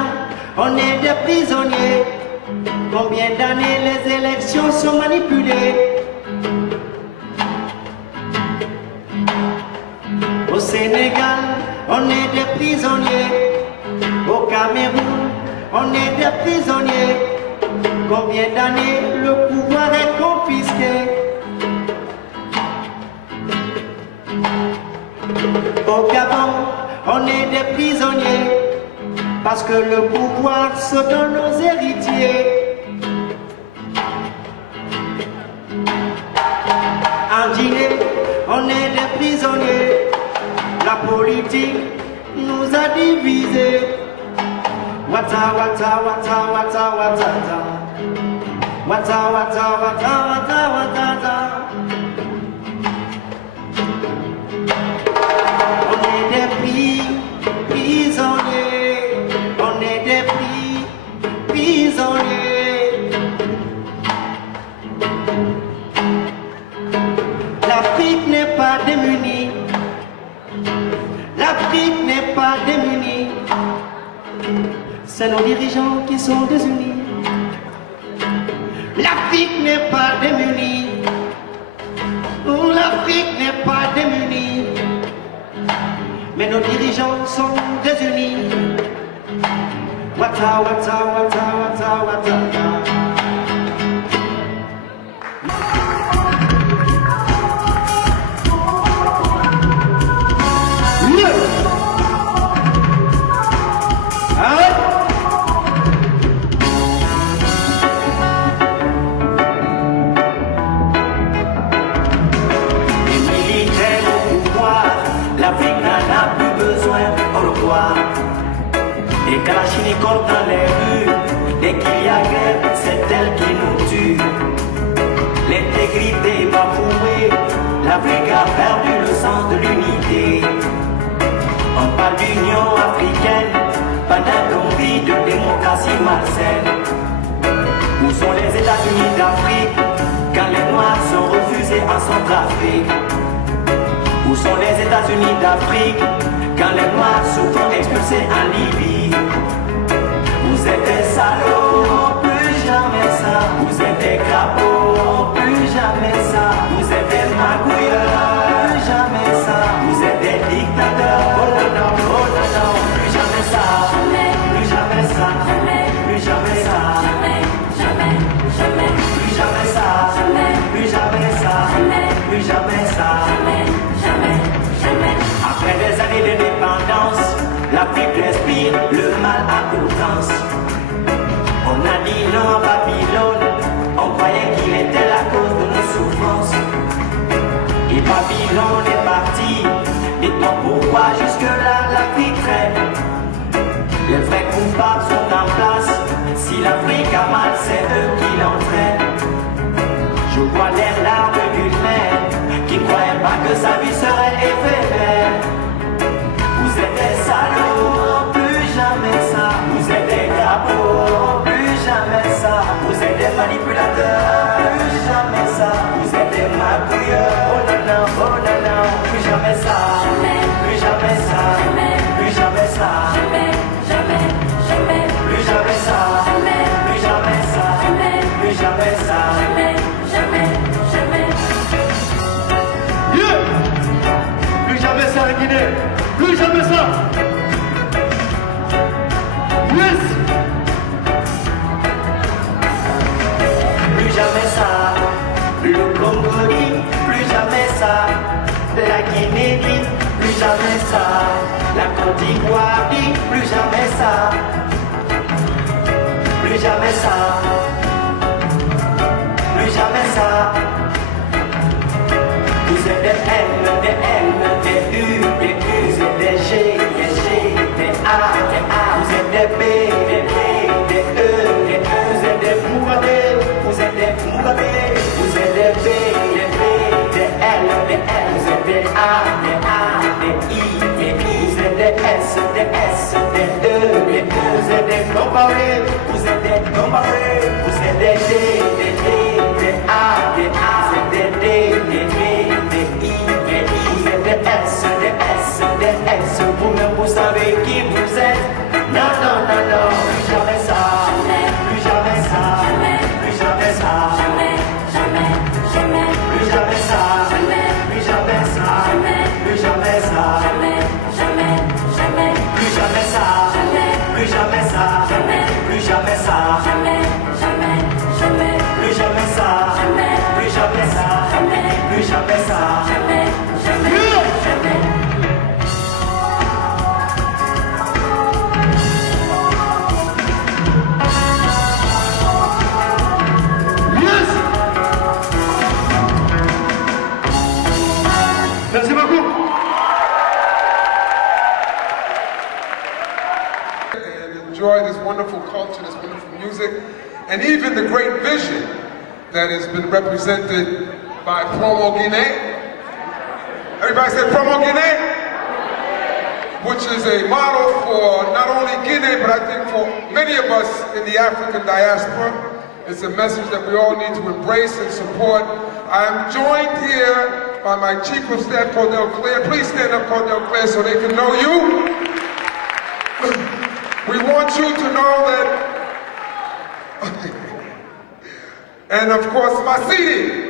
on est des prisonniers. Combien d'années les élections sont manipulées? Au Sénégal, on est des prisonniers. Au Cameroun, on est des prisonniers. Combien d'années le pouvoir est confisqué? Au Gabon, on est des prisonniers parce que le pouvoir se donne aux héritiers. En Guinée, on est des prisonniers. La politique nous a divisés. Wata, wata, wata, wata, wata, wata, wata, wata, wata, wata. On est des prisonniers, on est des prisonniers. L'Afrique n'est pas démunie, l'Afrique n'est pas démunie. C'est nos dirigeants qui sont désunis. L'Afrique n'est pas démunie, l'Afrique n'est pas démunie. Mais nos dirigeants sont désunis. Wata, wata, wata, wata, wata. Les militaires au pouvoir, l'Afrique n'en a plus besoin, au revoir. Les kalachnikovs dans les rues, dès qu'il y a guerre, c'est elle qui nous tue. L'intégrité bafouée, l'Afrique a perdu le sens de l'unité. On parle d'Union africaine, pendant qu'on vit de démocratie malsaine. Où sont les États-Unis d'Afrique, quand les Noirs sont refusés en Centrafrique? Où sont les États-Unis d'Afrique, quand les Noirs sont expulsés en Libye? Vous êtes des salauds, plus jamais ça. Vous êtes des crapauds, plus jamais ça. Vous êtes des magouilleurs, plus jamais ça. Vous êtes des dictateurs, oh non, non, plus jamais ça. Plus jamais ça, plus jamais ça. Plus jamais ça, plus jamais ça, plus jamais ça. Après France. On a dit non à Babylone, on croyait qu'il était la cause de nos souffrances. Et Babylone est parti, dites-moi pourquoi jusque-là l'Afrique traîne. Les vrais coupables sont en place, si l'Afrique a mal, c'est eux qui l'entraînent. Je vois les larmes d'une mère qui ne croyait pas que sa vie serait éphémère. Vous êtes des salauds, plus jamais ça. Vous êtes des capots, plus jamais ça. Vous êtes des manipulateurs, plus jamais ça. Vous êtes des magouilleurs, oh non, plus jamais ça. Plus jamais ça, plus jamais ça. Plus jamais ça, plus jamais ça, plus jamais ça. Yeah! Plus jamais ça la Guinée, plus jamais ça. Yes! Plus jamais ça, le Promoguinee, plus jamais ça, la Guinée dit, plus jamais ça, la Côte d'Ivoire dit, plus jamais ça, plus jamais ça, plus jamais ça. Vous êtes des M, des U, des U, vous êtes des G, des A, vous êtes des B, des E, vous êtes des Mougabé, vous êtes des Mougabé, vous êtes des B, des L, vous êtes des A, des I, vous êtes des S, des E, vous êtes des comparés, vous êtes des comparés, vous êtes des D, des A, vous êtes des D, des I, vous êtes des S, des X, vous-même vous savez qui vous êtes. Non, plus jamais ça, plus jamais ça, plus jamais ça, plus jamais ça, plus jamais ça, plus jamais ça, plus jamais ça, plus jamais ça, plus jamais ça, plus jamais ça, plus jamais ça, plus jamais ça. Merci beaucoup. And enjoy this wonderful culture, this wonderful music, and even the great vision that has been represented by Promoguinee. Everybody say Promoguinee? Which is a model for not only Guinea, but I think for many of us in the African diaspora. It's a message that we all need to embrace and support. I am joined here by my Chief of Staff, Cordell Claire. Please stand up, Cordell Claire, so they can know you. We want you to know that, and of course, Masidi.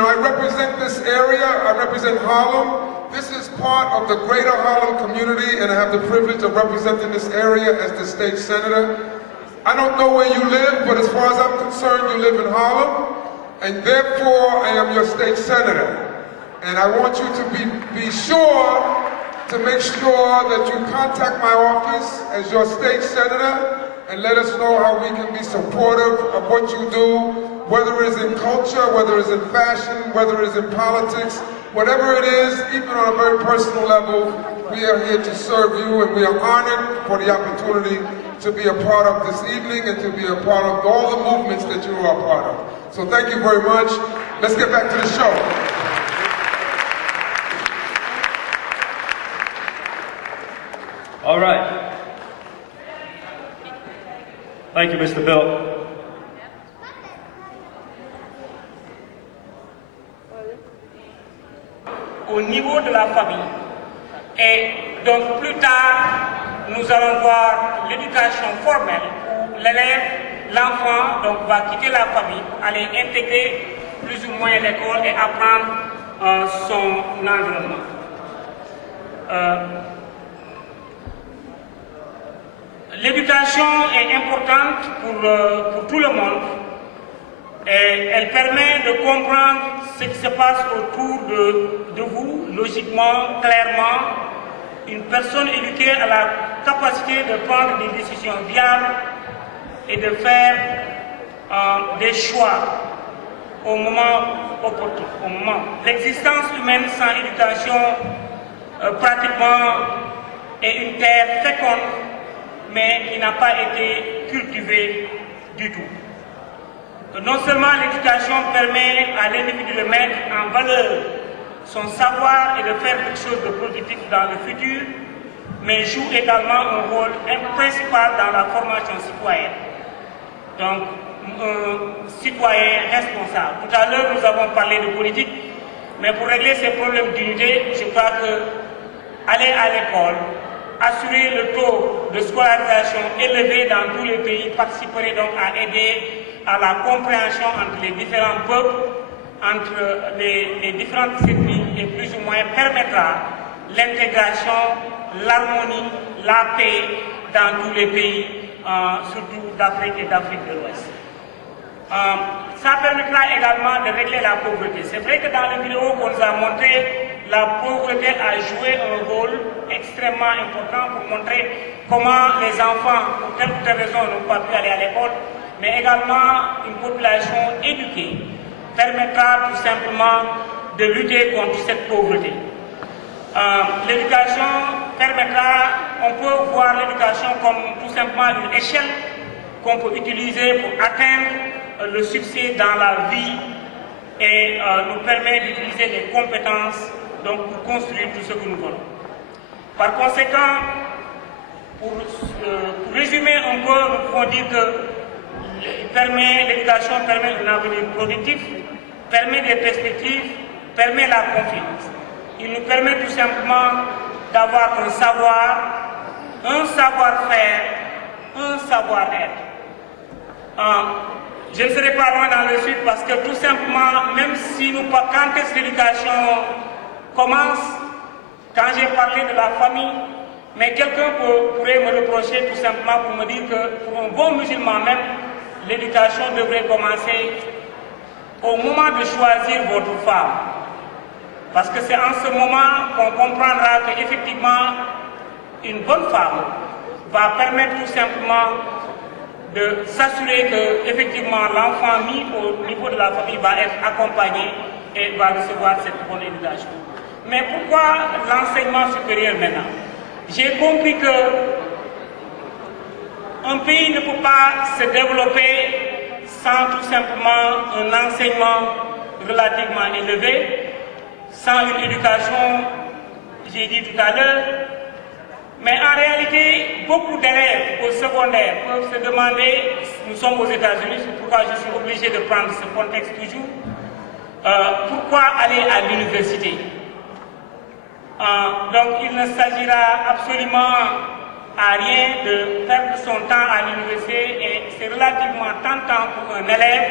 I represent this area, I represent Harlem. This is part of the greater Harlem community, and I have the privilege of representing this area as the state senator. I don't know where you live, but as far as I'm concerned, you live in Harlem, and therefore I am your state senator. And I want you to be sure to make sure that you contact my office as your state senator and let us know how we can be supportive of what you do, whether it is in culture, whether it is in fashion, whether it is in politics, whatever it is, even on a very personal level, we are here to serve you, and we are honored for the opportunity to be a part of this evening and to be a part of all the movements that you are a part of. So thank you very much. Let's get back to the show. All right. Thank you, Mr. Bill. Au niveau de la famille. Et donc plus tard, nous allons voir l'éducation formelle où l'élève, l'enfant, donc va quitter la famille, aller intégrer plus ou moins l'école et apprendre son environnement. L'éducation est importante pour tout le monde et elle permet de comprendre ce qui se passe autour de vous, logiquement, clairement, une personne éduquée a la capacité de prendre des décisions viables et de faire des choix au moment opportun. L'existence humaine sans éducation pratiquement est une terre féconde, mais qui n'a pas été cultivée du tout. Non seulement l'éducation permet à l'individu de mettre en valeur son savoir et de faire quelque chose de positif dans le futur, mais joue également un rôle principal dans la formation citoyenne. Donc, un citoyen responsable. Tout à l'heure, nous avons parlé de politique, mais pour régler ces problèmes d'unité, je crois que aller à l'école, assurer le taux de scolarisation élevé dans tous les pays participerait donc à aider à la compréhension entre les différents peuples, entre les différentes ethnies et plus ou moins permettra l'intégration, l'harmonie, la paix dans tous les pays, surtout d'Afrique et d'Afrique de l'Ouest. Ça permettra également de régler la pauvreté. C'est vrai que dans les vidéos qu'on nous a montré, la pauvreté a joué un rôle extrêmement important pour montrer comment les enfants, pour telle ou telle raison, n'ont pas pu aller à l'école, mais également une population éduquée permettra tout simplement de lutter contre cette pauvreté. L'éducation permettra, on peut voir l'éducation comme tout simplement une échelle qu'on peut utiliser pour atteindre le succès dans la vie et nous permet d'utiliser les compétences donc, pour construire tout ce que nous voulons. Par conséquent, pour résumer un peu, nous pouvons dire que l'éducation permet un avenir productif, permet des perspectives, permet la confiance. Il nous permet tout simplement d'avoir un savoir, un savoir-faire, un savoir-être. Je ne serai pas loin dans le sud parce que tout simplement, même si nous, quand est-ce que l'éducation commence, quand j'ai parlé de la famille, mais quelqu'un pourrait me reprocher tout simplement pour me dire que pour un bon musulman même, l'éducation devrait commencer au moment de choisir votre femme. Parce que c'est en ce moment qu'on comprendra qu'effectivement, une bonne femme va permettre tout simplement de s'assurer que effectivement l'enfant mis au niveau de la famille va être accompagné et va recevoir cette bonne éducation. Mais pourquoi l'enseignement supérieur maintenant? J'ai compris que un pays ne peut pas se développer sans tout simplement un enseignement relativement élevé, sans une éducation, j'ai dit tout à l'heure. Mais en réalité, beaucoup d'élèves au secondaire peuvent se demander, nous sommes aux États-Unis, c'est pourquoi je suis obligé de prendre ce contexte toujours, pourquoi aller à l'université? Donc il ne s'agira absolument à rien de perdre son temps à l'université et c'est relativement tentant pour un élève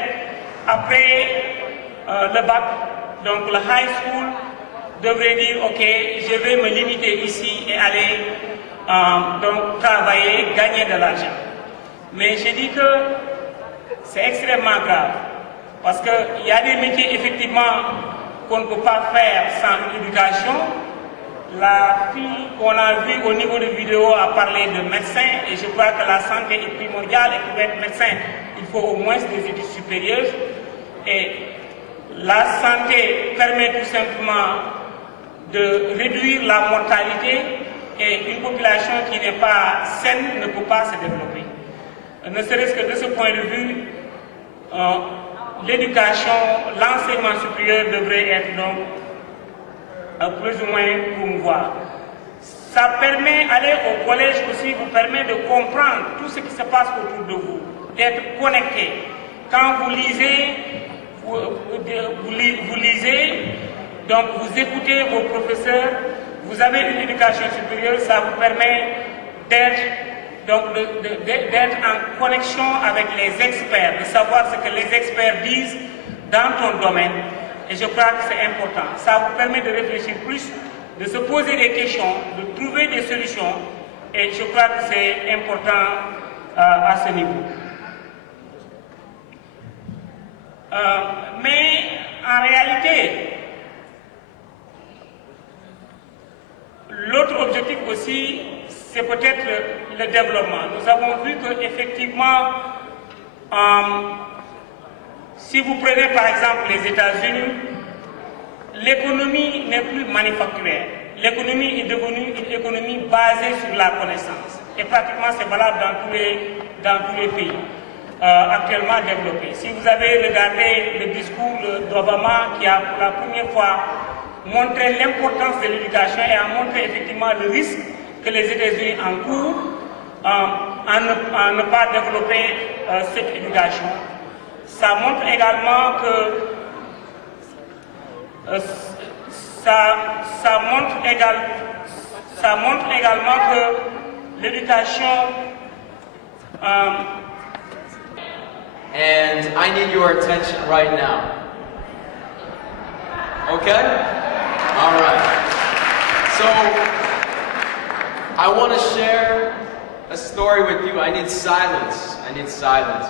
après le bac, donc le high school, devrait dire ok, je vais me limiter ici et aller donc travailler, gagner de l'argent. Mais je dis que c'est extrêmement grave parce qu'il y a des métiers effectivement qu'on ne peut pas faire sans une éducation. La fille qu'on a vue au niveau de vidéo a parlé de médecin et je crois que la santé est primordiale et pour être médecin, il faut au moins des études supérieures. Et la santé permet tout simplement de réduire la mortalité et une population qui n'est pas saine ne peut pas se développer. Ne serait-ce que de ce point de vue, l'éducation, l'enseignement supérieur devrait être donc plus ou moins promouvoir. Ça permet, aller au collège aussi, vous permet de comprendre tout ce qui se passe autour de vous, d'être connecté. Quand vous lisez, vous lisez, donc vous écoutez vos professeurs, vous avez une éducation supérieure, ça vous permet d'être en connexion avec les experts, de savoir ce que les experts disent dans ton domaine. Et je crois que c'est important. Ça vous permet de réfléchir plus, de se poser des questions, de trouver des solutions. Et je crois que c'est important à ce niveau. Mais en réalité, l'autre objectif aussi, c'est peut-être le développement. Nous avons vu qu'effectivement, si vous prenez par exemple les États-Unis, l'économie n'est plus manufacturière. L'économie est devenue une économie basée sur la connaissance. Et pratiquement c'est valable dans tous les pays actuellement développés. Si vous avez regardé le discours d'Obama qui a pour la première fois montré l'importance de l'éducation et a montré effectivement le risque que les États-Unis encourent à ne pas développer cette éducation. Ça montre également que ça montre également que l'éducation and I need your attention right now. Okay? All right. So I want to share a story with you. I need silence. I need silence.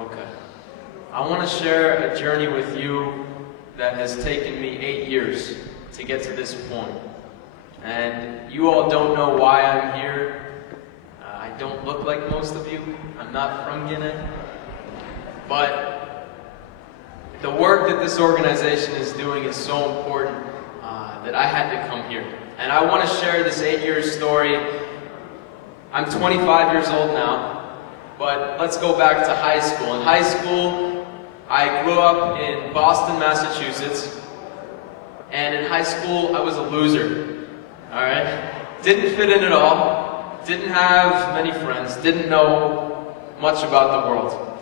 Okay. I want to share a journey with you that has taken me 8 years to get to this point. And you all don't know why I'm here. I don't look like most of you. I'm not from Guinea. But the work that this organization is doing is so important that I had to come here. And I want to share this 8-year story. I'm 25 years old now, but let's go back to high school. In high school, I grew up in Boston, Massachusetts, and in high school, I was a loser, all right? Didn't fit in at all, didn't have many friends, didn't know much about the world.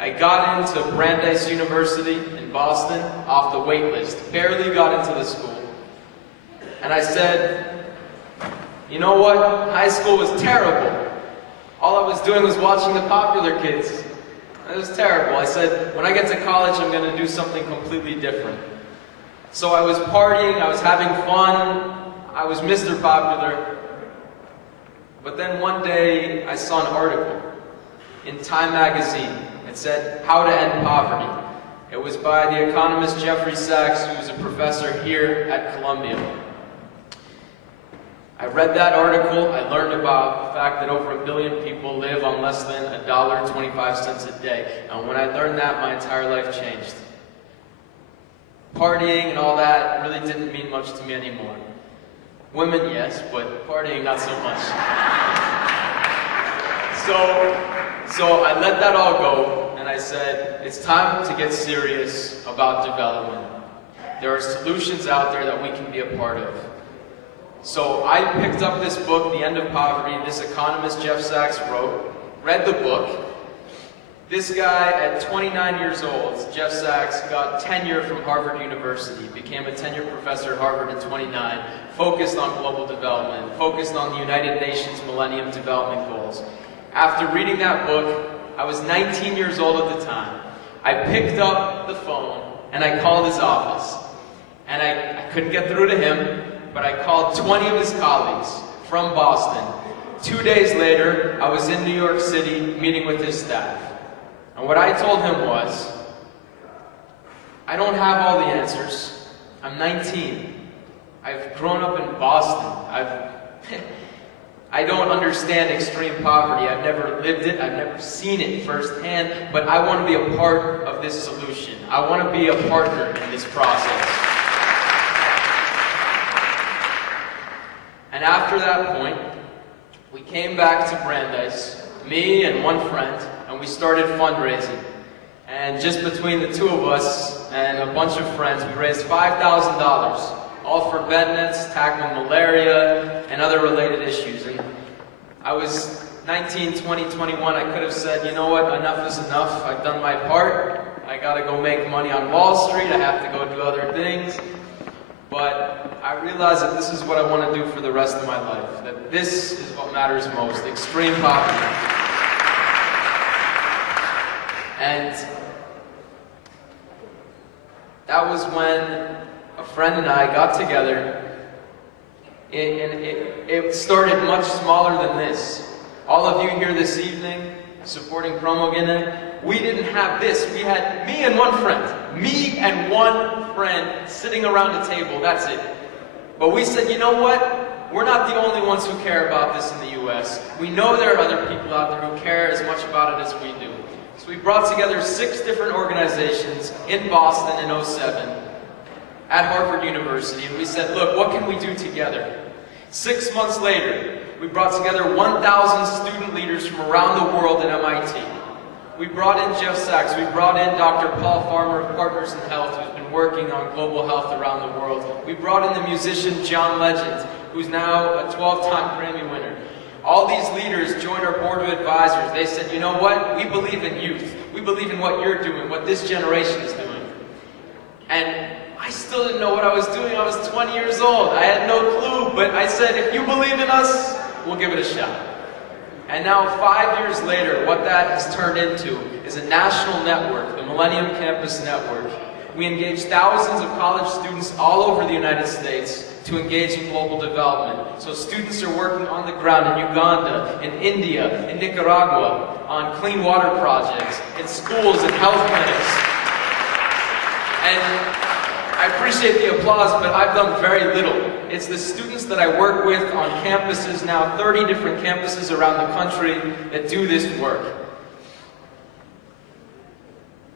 I got into Brandeis University in Boston off the wait list, barely got into the school. And I said, you know what? High school was terrible. All I was doing was watching the popular kids. It was terrible. I said, when I get to college, I'm going to do something completely different. So I was partying, I was having fun, I was Mr. Popular. But then one day, I saw an article in Time magazine. It said, How to End Poverty. It was by the economist Jeffrey Sachs, who's a professor here at Columbia. I read that article, I learned about the fact that over 1 billion people live on less than $1.25 a day. And when I learned that, my entire life changed. Partying and all that really didn't mean much to me anymore. Women, yes, but partying, not so much. So I let that all go, and I said, it's time to get serious about development. There are solutions out there that we can be a part of. So I picked up this book, The End of Poverty, this economist Jeff Sachs wrote, read the book. This guy, at 29 years old, Jeff Sachs, got tenure from Harvard University, became a tenured professor at Harvard at 29, focused on global development, focused on the United Nations Millennium Development Goals. After reading that book, I was 19 years old at the time. I picked up the phone and I called his office. And I couldn't get through to him, but I called 20 of his colleagues from Boston. 2 days later, I was in New York City meeting with his staff. And what I told him was, I don't have all the answers. I'm 19. I've grown up in Boston. I don't understand extreme poverty. I've never lived it. I've never seen it firsthand. But I want to be a part of this solution. I want to be a partner in this process. And after that point, we came back to Brandeis, me and one friend, and we started fundraising. And just between the two of us and a bunch of friends, we raised $5,000, all for bed nets, tackling malaria, and other related issues. And I was 19, 20, 21, I could have said, you know what, enough is enough, I've done my part, I gotta go make money on Wall Street, I have to go do other things. But I realized that this is what I want to do for the rest of my life, that this is what matters most, extreme poverty. And that was when a friend and I got together, and it started much smaller than this. All of you here this evening supporting Promoguinee, we didn't have this. We had me and one friend. Me and one friend. friend sitting around a table, that's it. But we said, you know what? We're not the only ones who care about this in the US. We know there are other people out there who care as much about it as we do. So we brought together 6 different organizations in Boston in '07 at Harvard University, and we said, look, what can we do together? 6 months later, we brought together 1,000 student leaders from around the world at MIT. We brought in Jeff Sachs, we brought in Dr. Paul Farmer of Partners in Health, who's been working on global health around the world. We brought in the musician John Legend, who's now a 12-time Grammy winner. All these leaders joined our board of advisors. They said, you know what? We believe in youth. We believe in what you're doing, what this generation is doing. And I still didn't know what I was doing. I was 20 years old. I had no clue, but I said, if you believe in us, we'll give it a shot. And now, 5 years later, what that has turned into is a national network, the Millennium Campus Network. We engage thousands of college students all over the United States to engage in global development. So students are working on the ground in Uganda, in India, in Nicaragua, on clean water projects, in schools and health clinics. And I appreciate the applause, but I've done very little. It's the students that I work with on campuses now, 30 different campuses around the country, that do this work.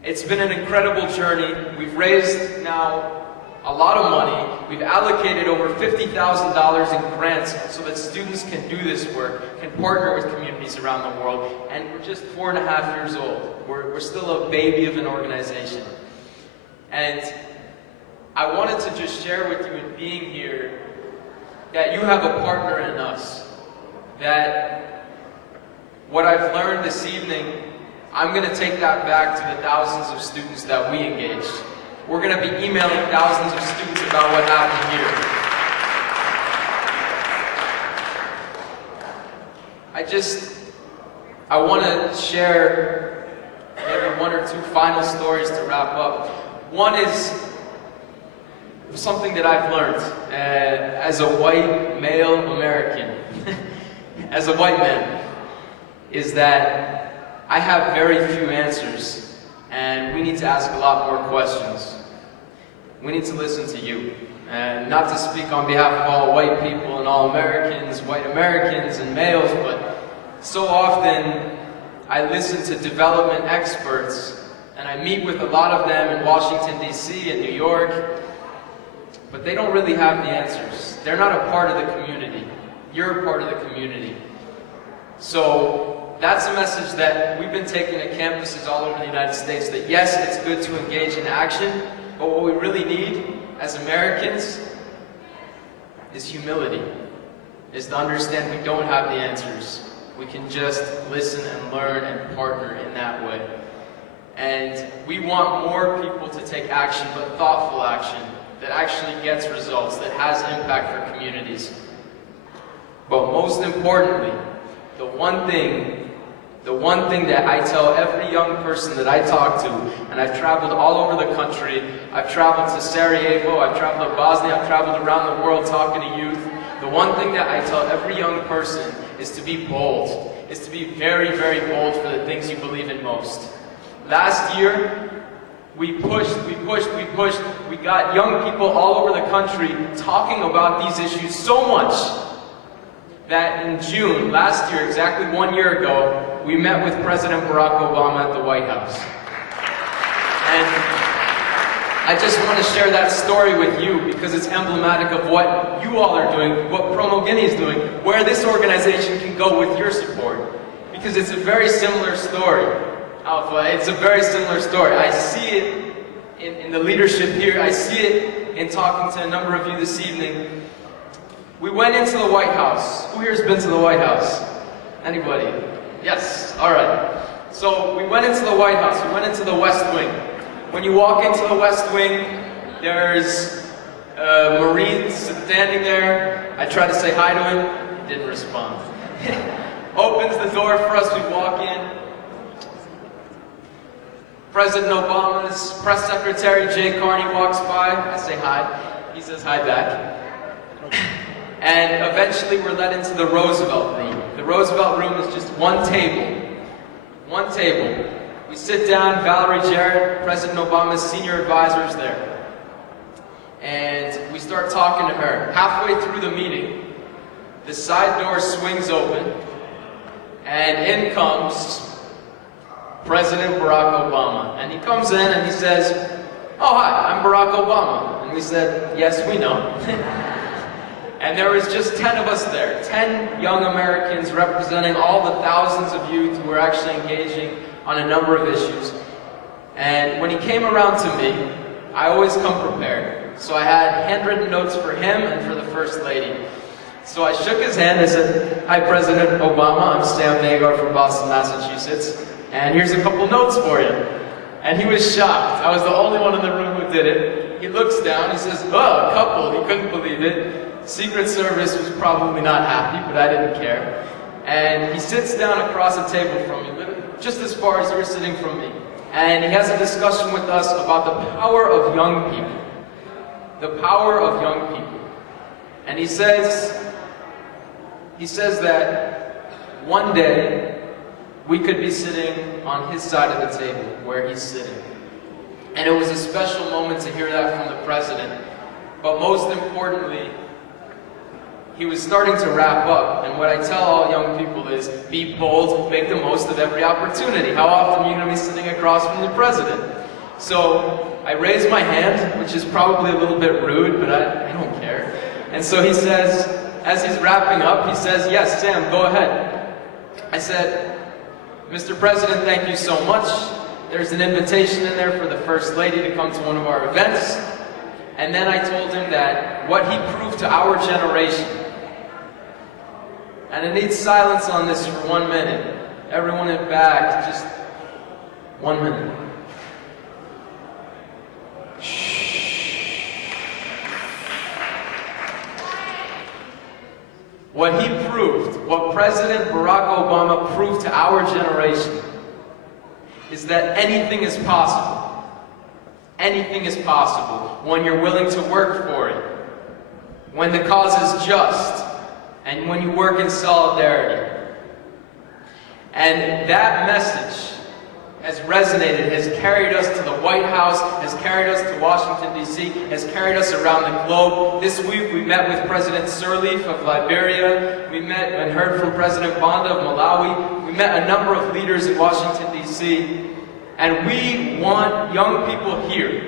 It's been an incredible journey. We've raised now a lot of money. We've allocated over $50,000 in grants so that students can do this work, can partner with communities around the world. And we're just 4.5 years old. We're still a baby of an organization. And I wanted to just share with you in being here that you have a partner in us. That what I've learned this evening, I'm going to take that back to the thousands of students that we engaged. We're going to be emailing thousands of students about what happened here. I want to share maybe 1 or 2 final stories to wrap up. One is something that I've learned as a white male American, as a white man, is that I have very few answers, and we need to ask a lot more questions. We need to listen to you. And not to speak on behalf of all white people and all Americans, white Americans and males, but so often I listen to development experts, and I meet with a lot of them in Washington, D.C. and New York, but they don't really have the answers. They're not a part of the community. You're a part of the community. So that's a message that we've been taking to campuses all over the United States, that yes, it's good to engage in action, but what we really need as Americans is humility, is to understand we don't have the answers. We can just listen and learn and partner in that way. And we want more people to take action, but thoughtful action, that actually gets results, that has impact for communities. But most importantly, the one thing that I tell every young person that I talk to, and I've traveled all over the country, I've traveled to Sarajevo, I've traveled to Bosnia, I've traveled around the world talking to youth, the one thing that I tell every young person is to be bold, is to be very, very bold for the things you believe in most. Last year, we pushed. We got young people all over the country talking about these issues so much that in June, last year, exactly 1 year ago, we met with President Barack Obama at the White House. And I just want to share that story with you because it's emblematic of what you all are doing, what Promoguinee is doing, where this organization can go with your support. Because it's a very similar story. Alpha, it's a very similar story. I see it in the leadership here. I see it in talking to a number of you this evening. We went into the White House. Who here has been to the White House? Anybody? Yes, all right. So we went into the White House. We went into the West Wing. When you walk into the West Wing, there's a Marine standing there. I tried to say hi to him. He didn't respond. Opens the door for us. We walk in. President Obama's press secretary, Jay Carney, walks by. I say hi. He says hi back. And eventually we're led into the Roosevelt room. The Roosevelt room is just one table. One table. We sit down, Valerie Jarrett, President Obama's senior advisor, is there. and we start talking to her. Halfway through the meeting, the side door swings open, and in comes President Barack Obama. And he comes in and he says, "Oh, hi, I'm Barack Obama." And we said, "Yes, we know." And there was just 10 of us there, 10 young Americans representing all the thousands of youth who were actually engaging on a number of issues. And when he came around to me, I always come prepared. So I had handwritten notes for him and for the First Lady. So I shook his hand and said, "Hi, President Obama, I'm Sam Nagar from Boston, Massachusetts, and here's a couple notes for you." And he was shocked. I was the only one in the room who did it. He looks down, he says, "Oh, a couple." He couldn't believe it. Secret Service was probably not happy, but I didn't care. And he sits down across the table from me, just as far as you're sitting from me. And he has a discussion with us about the power of young people. The power of young people. And he says that one day we could be sitting on his side of the table where he's sitting. And it was a special moment to hear that from the president. But most importantly, he was starting to wrap up, and what I tell all young people is, be bold, make the most of every opportunity. How often are you going to be sitting across from the president? So I raised my hand, which is probably a little bit rude, but I don't care. And so he says, as he's wrapping up, he says, "Yes, Sam, go ahead." I said, "Mr. President, thank you so much. There's an invitation in there for the First Lady to come to one of our events." And then I told him that what he proved to our generation, and it needs silence on this for 1 minute. Everyone in back, just 1 minute. Shh. What he proved, what President Barack Obama proved to our generation, is that anything is possible. Anything is possible when you're willing to work for it, when the cause is just, and when you work in solidarity. And that message has resonated, has carried us to the White House, has carried us to Washington, D.C., has carried us around the globe. This week we met with President Sirleaf of Liberia, we met and heard from President Banda of Malawi, we met a number of leaders in Washington, D.C., and we want young people here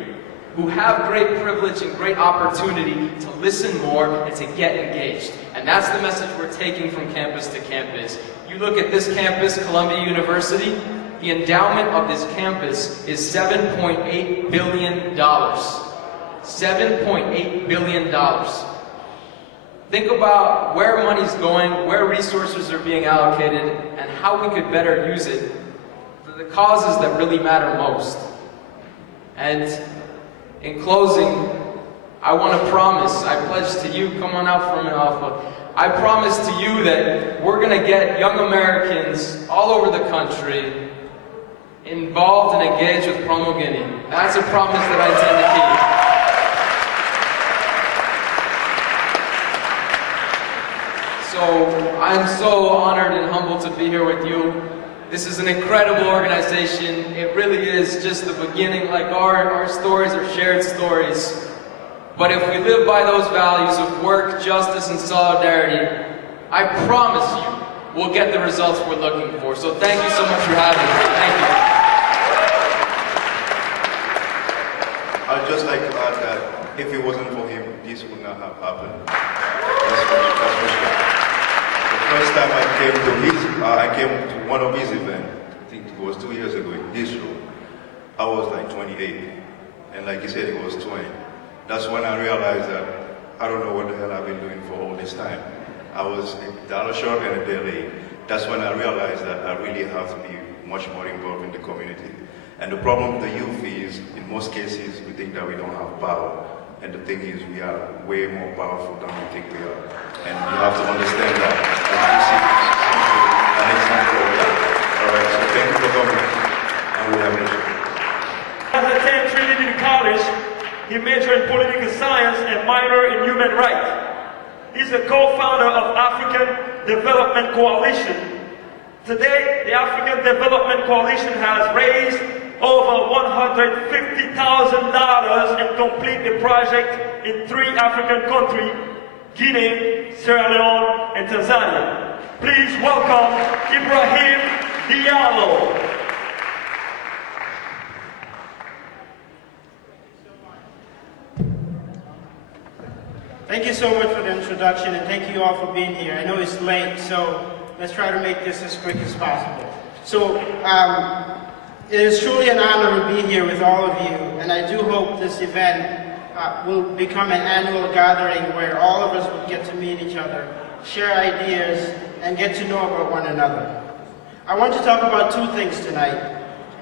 who have great privilege and great opportunity to listen more and to get engaged. And that's the message we're taking from campus to campus. You look at this campus, Columbia University, the endowment of this campus is $7.8 billion. $7.8 billion. Think about where money's going, where resources are being allocated, and how we could better use it for the causes that really matter most. And in closing, I want to promise, I pledge to you, come on out from Alpha, I promise to you that we're going to get young Americans all over the country involved and engaged with Promoguinee. That's a promise that I intend to keep. So I'm so honored and humbled to be here with you. This is an incredible organization. It really is just the beginning. Like our stories are shared stories. But if we live by those values of work, justice, and solidarity, I promise you, we'll get the results we're looking for. So thank you so much for having me. Thank you. I'd just like to add that if it wasn't for him, this would not have happened. That's for sure. The first time I came to one of his events, I think it was 2 years ago in this room, I was like 28. And like he said, he was 20. That's when I realized that I don't know what the hell I've been doing for all this time. I was a dollar short and a day late. That's when I realized that I really have to be much more involved in the community. And the problem with the youth is, in most cases, we think that we don't have power. And the thing is, we are way more powerful than we think we are. And you have to understand that. And this is an example of that. All right, so thank you for coming. And we have mission. As attended Trinity College, he majored in political science and minored in human rights. He's a co-founder of African Development Coalition. Today, the African Development Coalition has raised over $150,000 and complete the project in 3 African countries, Guinea, Sierra Leone, and Tanzania. Please welcome Ibrahim Diallo. Thank you so much for the introduction, and thank you all for being here. I know it's late, so let's try to make this as quick as possible. So, it is truly an honor to be here with all of you, and I do hope this event will become an annual gathering where all of us will get to meet each other, share ideas, and get to know about one another. I want to talk about 2 things tonight.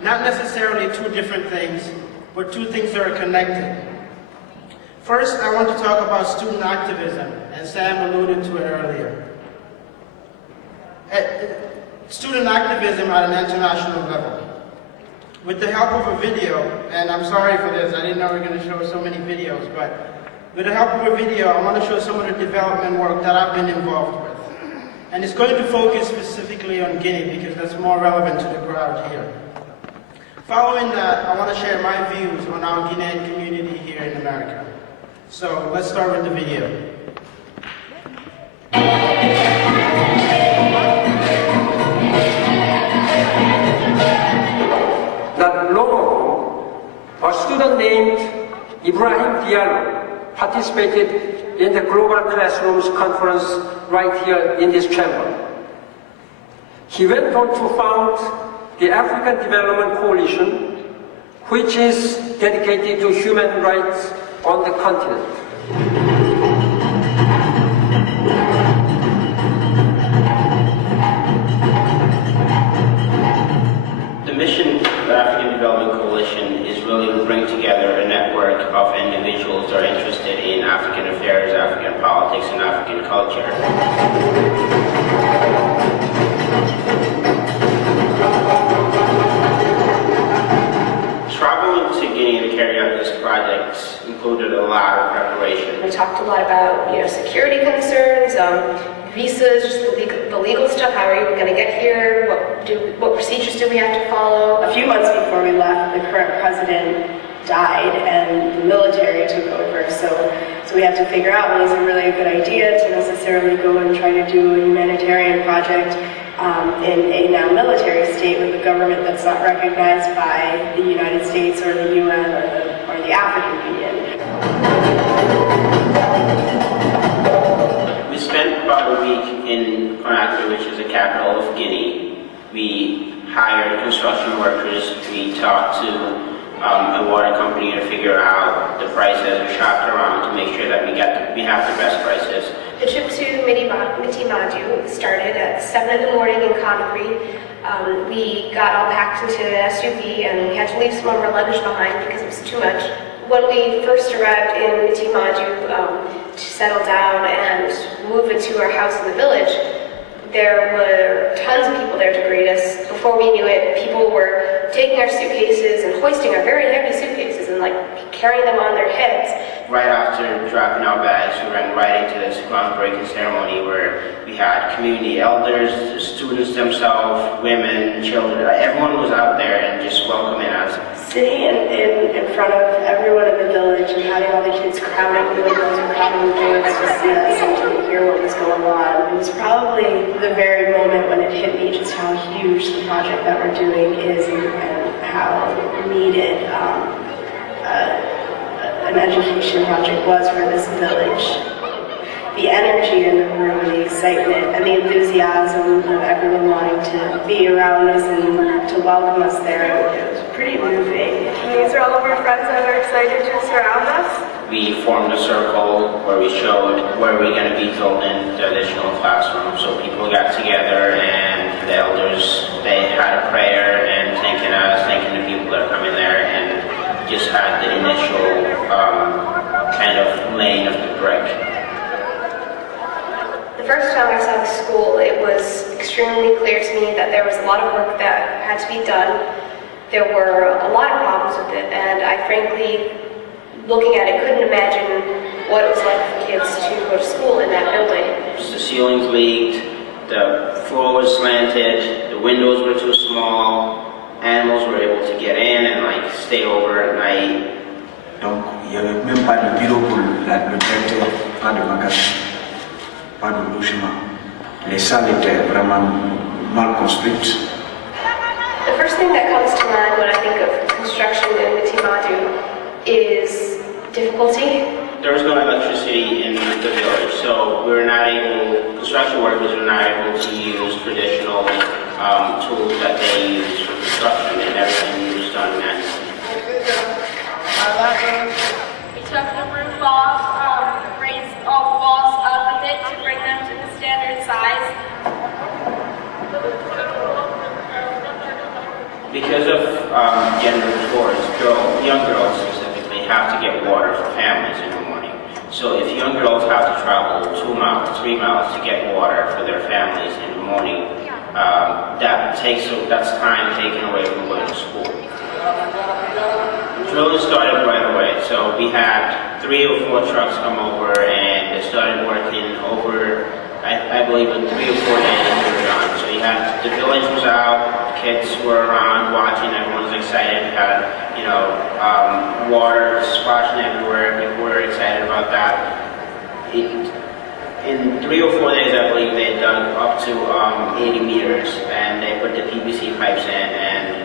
Not necessarily 2 different things, but 2 things that are connected. First, I want to talk about student activism, and Sam alluded to it earlier. Student activism at an international level. With the help of a video, and I'm sorry for this, I didn't know we were going to show so many videos, but with the help of a video, I want to show some of the development work that I've been involved with. And it's going to focus specifically on Guinea because that's more relevant to the crowd here. Following that, I want to share my views on our Guinean community here in America. So let's start with the video. Not long ago, a student named Ibrahim Diallo participated in the Global Classrooms Conference right here in this chamber. He went on to found the African Development Coalition, which is dedicated to human rights on the continent. The mission of the African Development Coalition is really to bring together a network of individuals that are interested in African affairs, African politics, and African culture. Traveling to Guinea to carry out this project included a lot of preparation. We talked a lot about, security concerns, visas, just the legal stuff. How are we going to get here? What procedures do we have to follow? A few months before we left, the current president died and the military took over. So we had to figure out, is it really a good idea to necessarily go and try to do a humanitarian project in a now military state with a government that's not recognized by the United States or the UN or the African Union. We spent about a week in Conakry, which is the capital of Guinea. We hired construction workers. We talked to a water company to figure out the prices. We shopped around to make sure that we have the best prices. The trip to Mitimaju started at 7 in the morning in Conakry. We got all packed into an SUV and we had to leave some of our luggage behind because it was too much. When we first arrived in Mitimaju to settle down and move into our house in the village, there were tons of people there to greet us. Before we knew it, people were taking our suitcases and hoisting our very heavy suitcases and carrying them on their heads. Right after dropping our bags, we ran right into this groundbreaking ceremony where we had community elders, the students themselves, women, children. Everyone was out there and just welcoming us. Sitting in front of everyone in the village and having all the kids crowding the windows and crowding the doors to see us and to hear what was going on. It was probably the very moment when it hit me just how huge the project that we're doing is and how needed an education project was for this village. The energy in the room, the excitement, and the enthusiasm of everyone wanting to be around us and to welcome us there, it was pretty moving. These are all of our friends that are excited to surround us. We formed a circle where we showed where we're going to be building the additional classroom. So people got together and the elders, they had a prayer and thanking us, thanking the people that are coming there, and just had the initial kind of laying of the brick. The first time I saw the school, it was extremely clear to me that there was a lot of work that had to be done. There were a lot of problems with it, and I frankly, looking at it, couldn't imagine what it was like for kids to go to school in that building. The ceilings leaked, the floor was slanted, the windows were too small, animals were able to get in and like stay over at night. Donc, il n'y avait même pas de bureau pour le directeur, pas de magasin, pas de logement. Les salles étaient vraiment mal construites. The first thing that comes to mind when I think of construction in Mitimadu is difficulty. There was no electricity in the village, so we were not able, construction workers were not able to use traditional tools that they use for construction, and everything was done manually. We took the roof off, raised all the walls up a bit to bring them to the standard size. Because of gender wars, young girls specifically have to get water for families in the morning. So if young girls have to travel 2 miles, 3 miles to get water for their families in the morning, that's time taken away from going to school. Drilling started right away, so we had 3 or 4 trucks come over and they started working over, I believe, in 3 or 4 days they were done. So you had, the village was out, kids were around watching, everyone was excited, had, water splashing everywhere, people were excited about that. In 3 or 4 days, I believe they dug up to 80 meters and they put the PVC pipes in, and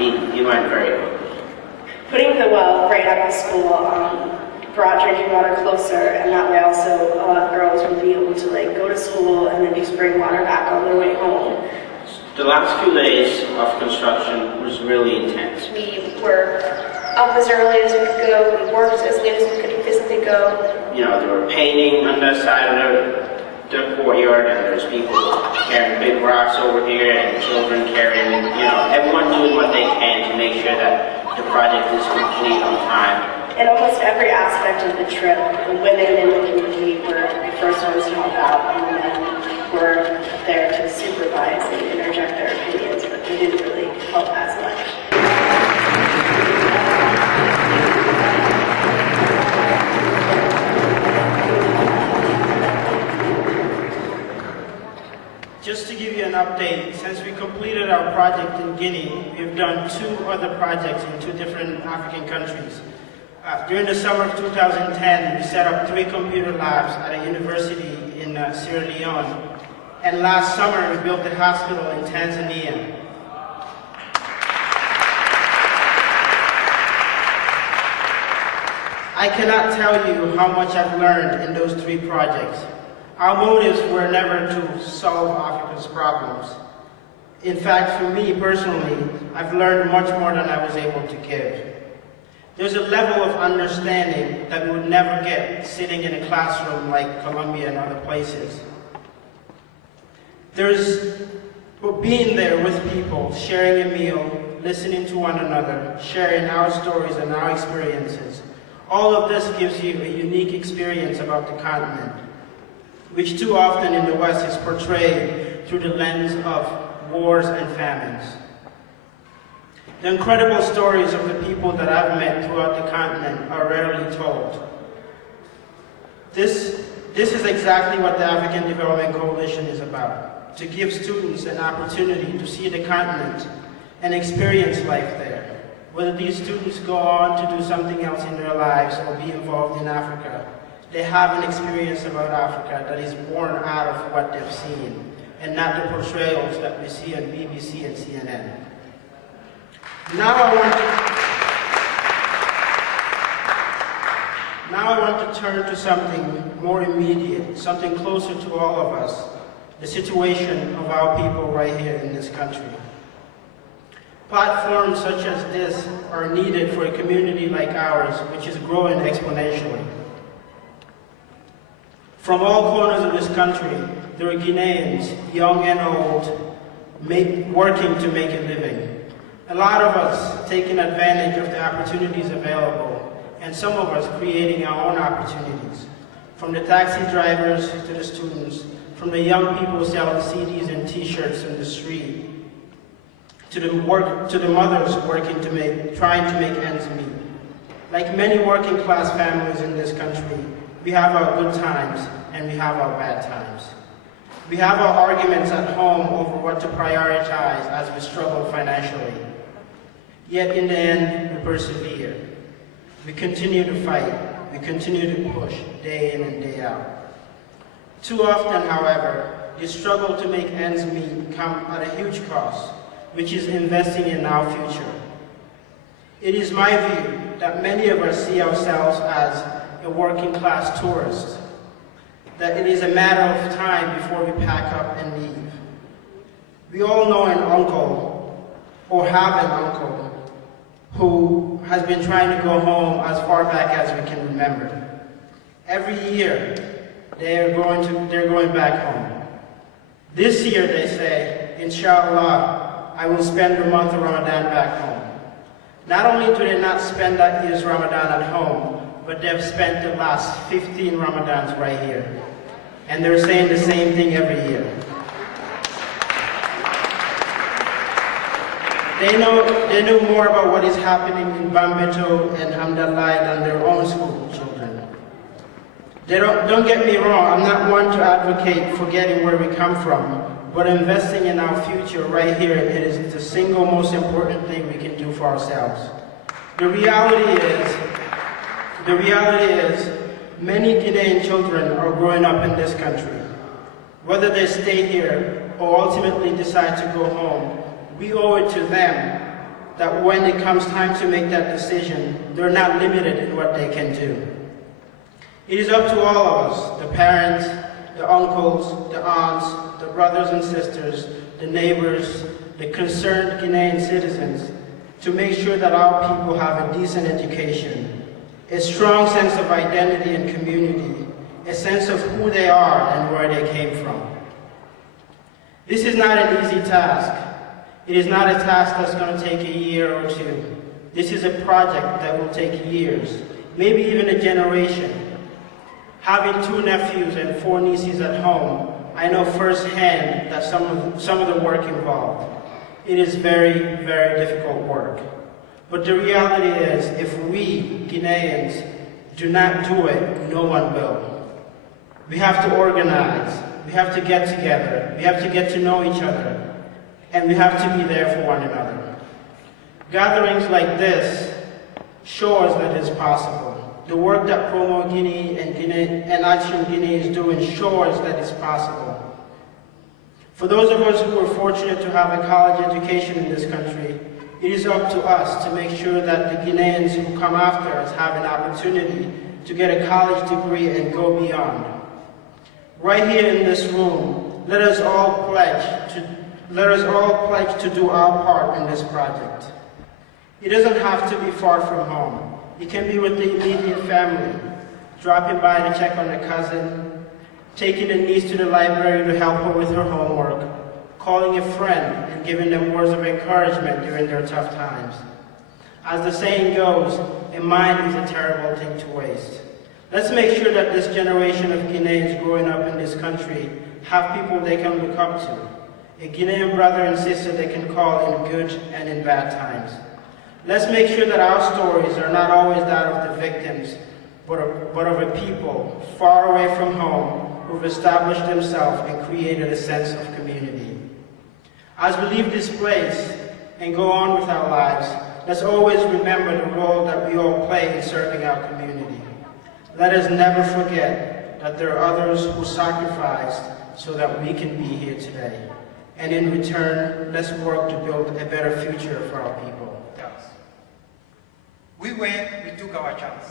it went very quickly. Putting the well right at the school brought drinking water closer, and that way also a lot of girls would be able to go to school and then just bring water back on their way home. The last few days of construction was really intense. We were up as early as we could go, we worked as late as we could physically go. They were painting on the side of the courtyard, and there's people carrying big rocks over here, and children carrying, everyone doing what they can to make sure that the project is complete on time. In almost every aspect of the trip, the women in the community were the first ones to help out, and the men were there to supervise and interject their opinions, but they didn't really help as much. Just to give you an update, since we completed our project in Guinea, we've done 2 other projects in 2 different African countries. During the summer of 2010, we set up 3 computer labs at a university in Sierra Leone. And last summer, we built a hospital in Tanzania. I cannot tell you how much I've learned in those 3 projects. Our motives were never to solve Africa's problems. In fact, for me personally, I've learned much more than I was able to give. There's a level of understanding that we would never get sitting in a classroom like Columbia and other places. There's being there with people, sharing a meal, listening to one another, sharing our stories and our experiences. All of this gives you a unique experience about the continent, which too often in the West is portrayed through the lens of wars and famines. The incredible stories of the people that I've met throughout the continent are rarely told. This is exactly what the African Development Coalition is about, to give students an opportunity to see the continent and experience life there. Whether these students go on to do something else in their lives or be involved in Africa, they have an experience about Africa that is born out of what they've seen, and not the portrayals that we see on BBC and CNN. Now I want to turn to something more immediate, something closer to all of us, the situation of our people right here in this country. Platforms such as this are needed for a community like ours, which is growing exponentially. From all corners of this country, there are Guineans, young and old, working to make a living. A lot of us taking advantage of the opportunities available, and some of us creating our own opportunities. From the taxi drivers to the students, from the young people selling CDs and t-shirts in the street, to the mothers working trying to make ends meet. Like many working class families in this country, we have our good times and we have our bad times. We have our arguments at home over what to prioritize as we struggle financially. Yet in the end, we persevere. We continue to fight. We continue to push day in and day out. Too often, however, this struggle to make ends meet comes at a huge cost, which is investing in our future. It is my view that many of us see ourselves as a working class tourist, that it is a matter of time before we pack up and leave. We all know an uncle, or have an uncle, who has been trying to go home as far back as we can remember. Every year, they're going back home. This year, they say, Inshallah, I will spend the month of Ramadan back home. Not only do they not spend that year's Ramadan at home, but they've spent the last 15 Ramadans right here. And they're saying the same thing every year. They know more about what is happening in Bambeto and Hamdallah than their own school children. Don't get me wrong, I'm not one to advocate forgetting where we come from, but investing in our future right here, it is the single most important thing we can do for ourselves. The reality is, many Guinean children are growing up in this country. Whether they stay here or ultimately decide to go home, we owe it to them that when it comes time to make that decision, they're not limited in what they can do. It is up to all of us, the parents, the uncles, the aunts, the brothers and sisters, the neighbors, the concerned Guinean citizens, to make sure that our people have a decent education, a strong sense of identity and community, a sense of who they are and where they came from. This is not an easy task. It is not a task that's going to take a year or two. This is a project that will take years, maybe even a generation. Having 2 nephews and 4 nieces at home, I know firsthand that some of the work involved. It is very, very difficult work. But the reality is, if we, Guineans, do not do it, no one will. We have to organize, we have to get together, we have to get to know each other, and we have to be there for one another. Gatherings like this show us that it's possible. The work that Promoguinee and Action Guinea is doing shows that it's possible. For those of us who are fortunate to have a college education in this country, it is up to us to make sure that the Guineans who come after us have an opportunity to get a college degree and go beyond. Right here in this room, let us all pledge to do our part in this project. It doesn't have to be far from home. It can be with the immediate family, dropping by to check on a cousin, taking a niece to the library to help her with her homework, calling a friend and giving them words of encouragement during their tough times. As the saying goes, a mind is a terrible thing to waste. Let's make sure that this generation of Guineans growing up in this country have people they can look up to, a Guinean brother and sister they can call in good and in bad times. Let's make sure that our stories are not always that of the victims, but of a people far away from home who've established themselves and created a sense of community. As we leave this place and go on with our lives, let's always remember the role that we all play in serving our community. Let us never forget that there are others who sacrificed so that we can be here today. And in return, let's work to build a better future for our people. We went, we took our chance.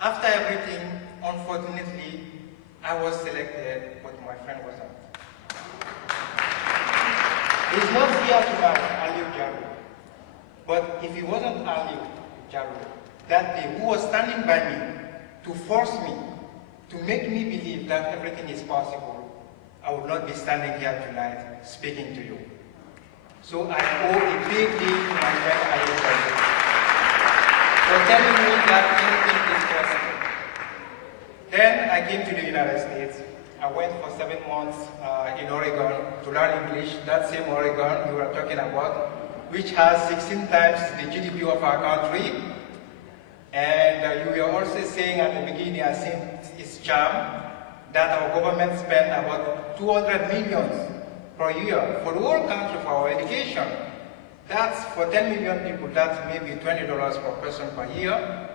After everything, unfortunately, I was selected, but my friend wasn't. He's not here to have Aliou Jaru, but if he wasn't Aliou Jaru, that day, who was standing by me to force me, to make me believe that everything is possible, I would not be standing here tonight speaking to you. So I owe a big deal to my friend Aliou Jaru for telling me that anything is possible. Then I came to the United States. I went for 7 months in Oregon to learn English, that same Oregon you were talking about, which has 16 times the GDP of our country. And you were also saying at the beginning, I think it's charm, that our government spent about 200 million per year for the whole country for our education. That's for 10 million people, that's maybe $20 per person per year.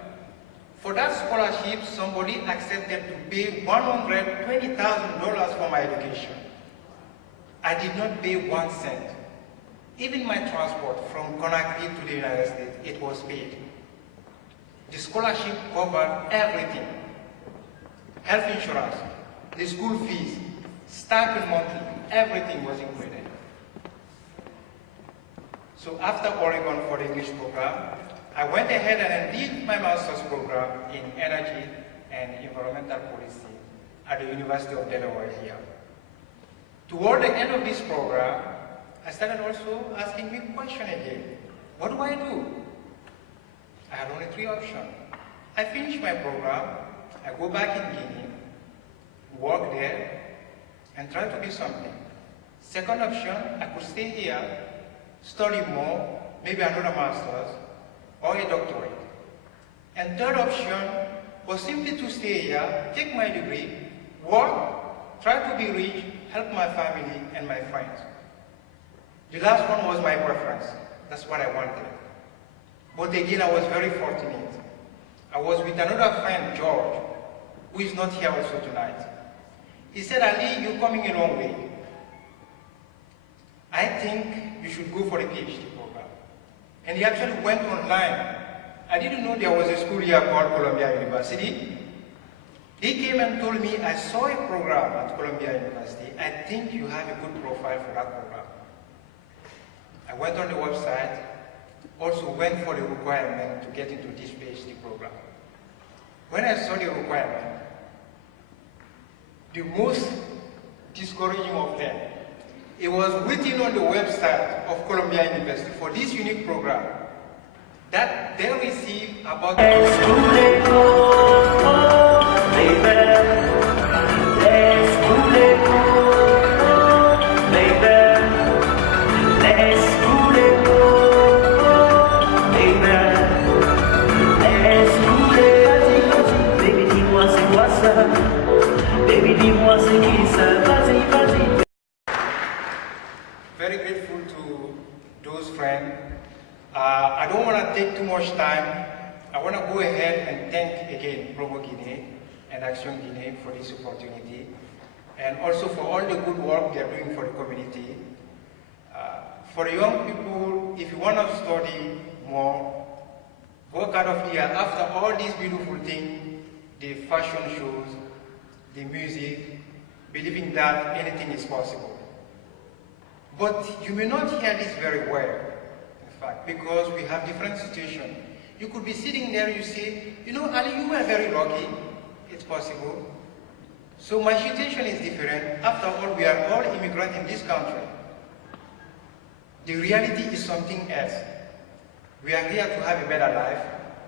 For that scholarship, somebody accepted to pay $120,000 for my education. I did not pay 1 cent. Even my transport from Conakry to the United States, it was paid. The scholarship covered everything. Health insurance, the school fees, stipend monthly, everything was included. So after Oregon for the English program, I went ahead and did my master's program in energy and environmental policy at the University of Delaware here. Toward the end of this program, I started also asking me a question again. What do I do? I had only 3 options. I finish my program, I go back in Guinea, work there, and try to be something. Second option, I could stay here, study more, maybe another master's, or a doctorate. And third option was simply to stay here, take my degree, work, try to be rich, help my family and my friends. The last one was my preference. That's what I wanted. But again, I was very fortunate. I was with another friend, George, who is not here also tonight. He said, Ali, you're coming a long way. I think you should go for a PhD program. And he actually went online. I didn't know there was a school here called Columbia University. He came and told me, I saw a program at Columbia University. I think you have a good profile for that program. I went on the website, also went for the requirement to get into this PhD program. When I saw the requirement, the most discouraging of them, it was written on the website of Columbia University for this unique program that they receive about Very grateful to those friends. I don't want to take too much time. I want to go ahead and thank again Promoguinee and Action Guinea for this opportunity, and also for all the good work they're doing for the community. For the young people, if you want to study more, work out of here after all these beautiful things, the fashion shows, the music, believing that anything is possible. But you may not hear this very well, in fact, because we have different situations. You could be sitting there, you say, you know, Ali, you were very lucky. It's possible. So my situation is different. After all, we are all immigrants in this country. The reality is something else. We are here to have a better life.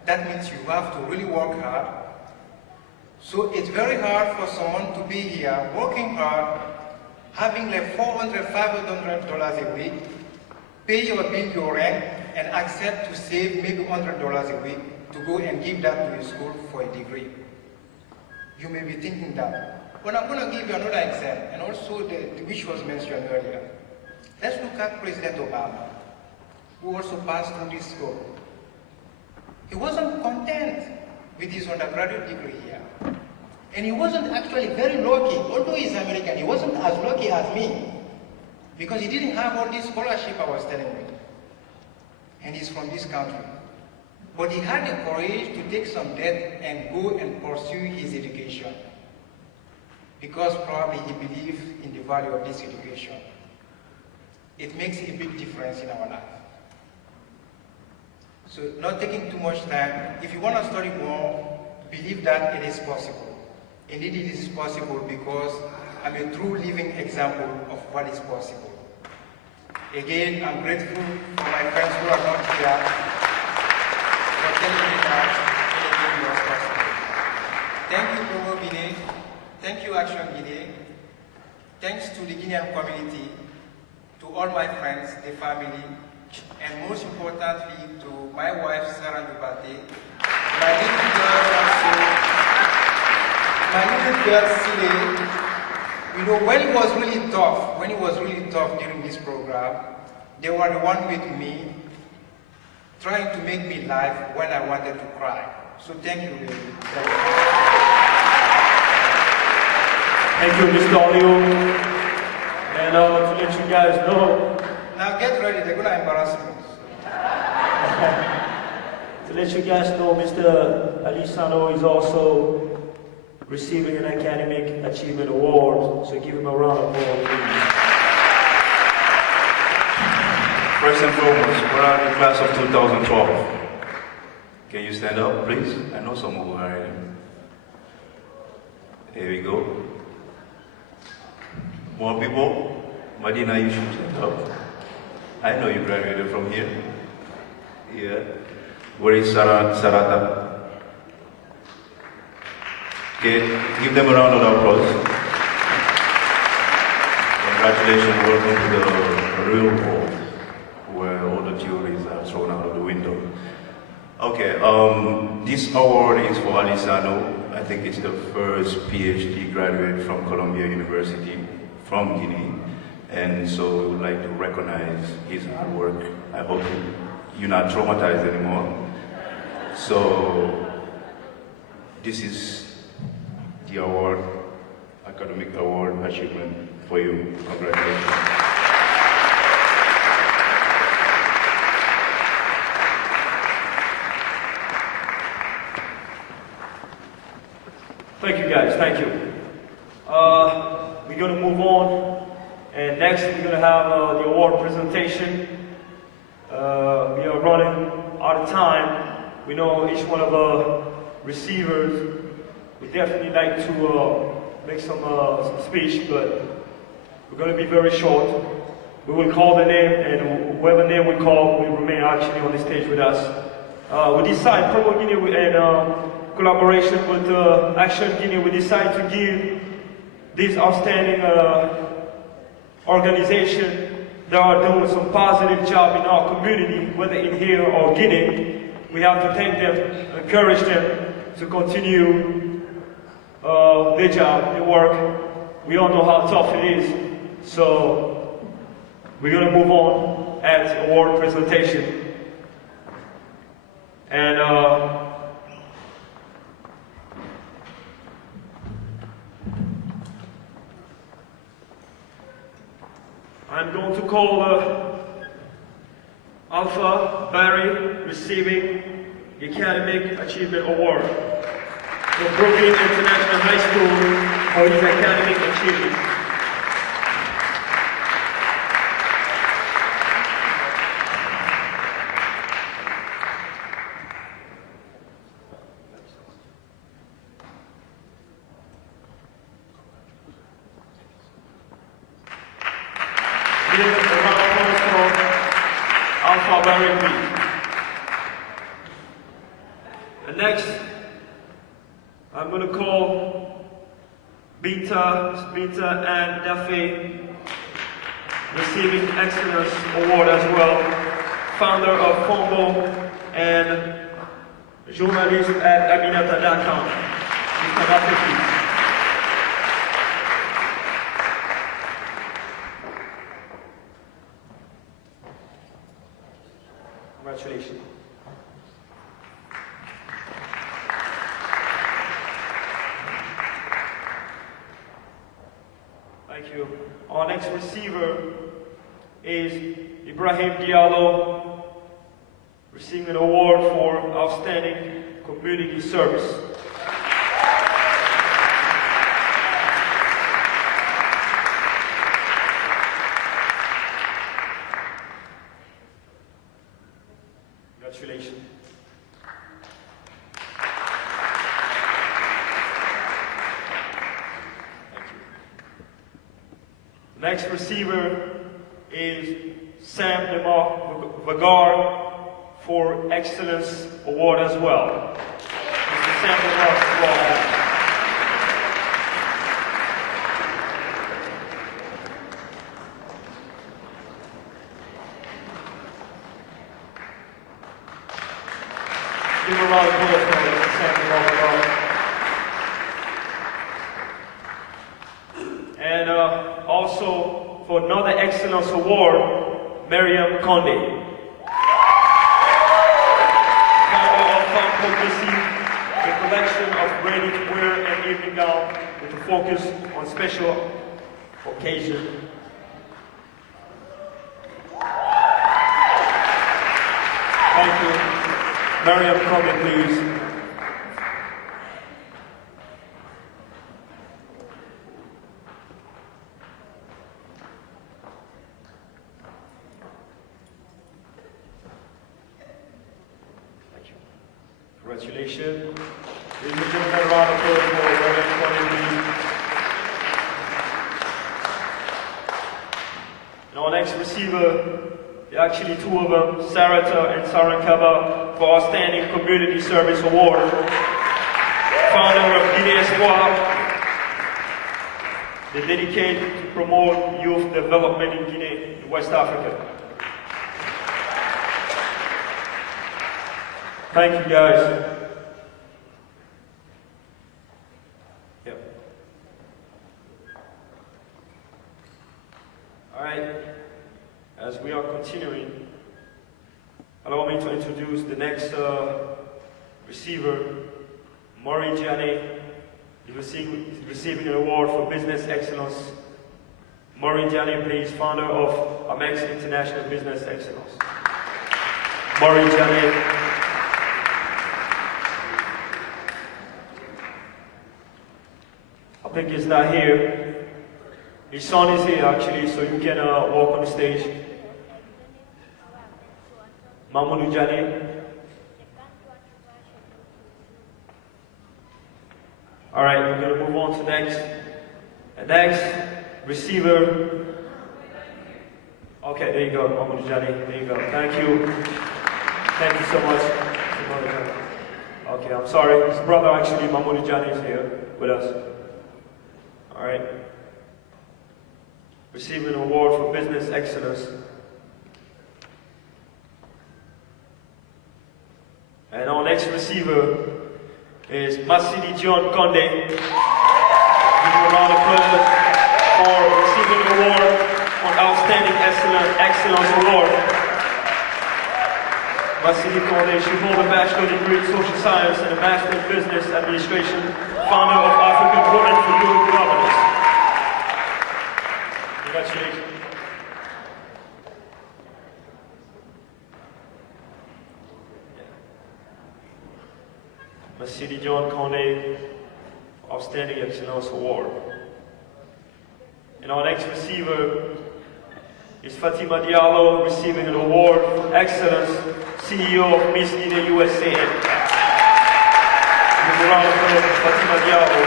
That means you have to really work hard. So it's very hard for someone to be here, working hard, having like $400, $500 a week, pay your bill, your rent, and accept to save maybe $100 a week to go and give that to your school for a degree. You may be thinking that. But I'm going to give you another example, and also which was mentioned earlier. Let's look at President Obama, who also passed through this school. He wasn't content with his undergraduate degree here. And he wasn't actually very lucky. Although he's American, he wasn't as lucky as me, because he didn't have all this scholarship I was telling you. And he's from this country. But he had the courage to take some debt and go and pursue his education, because probably he believed in the value of this education. It makes a big difference in our life. So not taking too much time, if you want to study more, believe that it is possible. Indeed, it is possible, because I'm a true living example of what is possible. Again, I'm grateful for my friends who are not here for telling me that anything was possible. Thank you, Promoguinee. Thank you, Action Guinea. Thanks to the Guinean community, to all my friends, the family, and most importantly, to my wife, Sarah Dubate, my little girl also, my little girl Sile, you know, when it was really tough during this program, they were the one with me, trying to make me laugh when I wanted to cry. So thank you, baby. Thank you, Mr. Olio. And to let you guys know. Now get ready, they're going to embarrass me. To let you guys know, Mr. Alisano is also receiving an Academic Achievement Award. So give him a round of applause, please. First and foremost, we're out in the class of 2012. Can you stand up, please? I know some of you are here. Here we go. More people? Madina, you should stand up. I know you graduated from here. Yeah. Where is Sarata? Okay, give them a round of applause. Congratulations, welcome to the real world, where all the theories are thrown out of the window. Okay, this award is for Alisano. I think it's the first PhD graduate from Columbia University from Guinea. And so we would like to recognize his hard work. I hope you're not traumatized anymore. So this is the award, academic award achievement for you. Congratulations. Thank you, guys. Thank you. We're going to move on. And next, we're going to have the award presentation. We are running out of time. We know each one of our receivers would definitely like to make some speech, but we're going to be very short. We will call the name, and whoever name we call will remain actually on the stage with us. We decide, Promoguinee, in collaboration with Action Guinea, we decide to give this outstanding organization that are doing some positive job in our community, whether in here or Guinea. We have to thank them, encourage them to continue their job, their work. We all know how tough it is. So we're going to move on at award presentation. And I'm going to call Alpha Barry receiving the Academic Achievement Award from Promoguinee International High School for his academic achievement. And next, I'm going to call Bita and Dafe, receiving Excellence Award as well, founder of Combo and journalist at Aminata.com. Mr. Dafe, please. Congratulations. Thank you. Our next receiver is Ibrahim Diallo, receiving an award for outstanding community service. Congratulations. Thank you. Next receiver is Sam DeMar Vagar for Excellence Award as well. Mr. Sam DeMar Vagar. Give a round of applause for Sam DeMar Vagar. also for another Excellence Award, Miriam Conde. A collection of ready-to-wear and evening gown with a focus on special occasion. Thank you. Miriam, come in, please. Congratulations. Ladies and gentlemen, a round of applause for Miriam Conde. And our next receiver, actually two of them, Sarata and Sarankaba, for Outstanding Community Service Award. Founder of Guinea Espoir. They dedicate to promote youth development in Guinea, in West Africa. Thank you, guys. Yep. All right. As we are continuing, allow me to introduce the next receiver, Maury Diane. He's receiving an award for business excellence. Maury Diane, please, founder of Amex International Business Excellence. Maury Diane. I think he's not here. His son is here actually, so you can walk on the stage. Mamadou Diané. All right, we're going to move on to next. The next receiver. Okay, there you go, Mamadou Diané. There you go. Thank you. Thank you so much. Okay, I'm sorry. His brother actually, Mamadou Diané, is here with us. All right. Receiving an award for business excellence. And our next receiver is Masidi John Conde. Give him a round of applause for receiving an award on Outstanding Excellence Award. Masidi Conde should hold a bachelor degree in social science and a master in business administration, founder of African Women for Good Governance. Congratulations. Masidi John Conde, Outstanding Excellence Award. And our next receiver is Fatima Diallo, receiving an award for excellence, CEO of Miss Guinea USA. Give a round of applause for Fatima Diallo.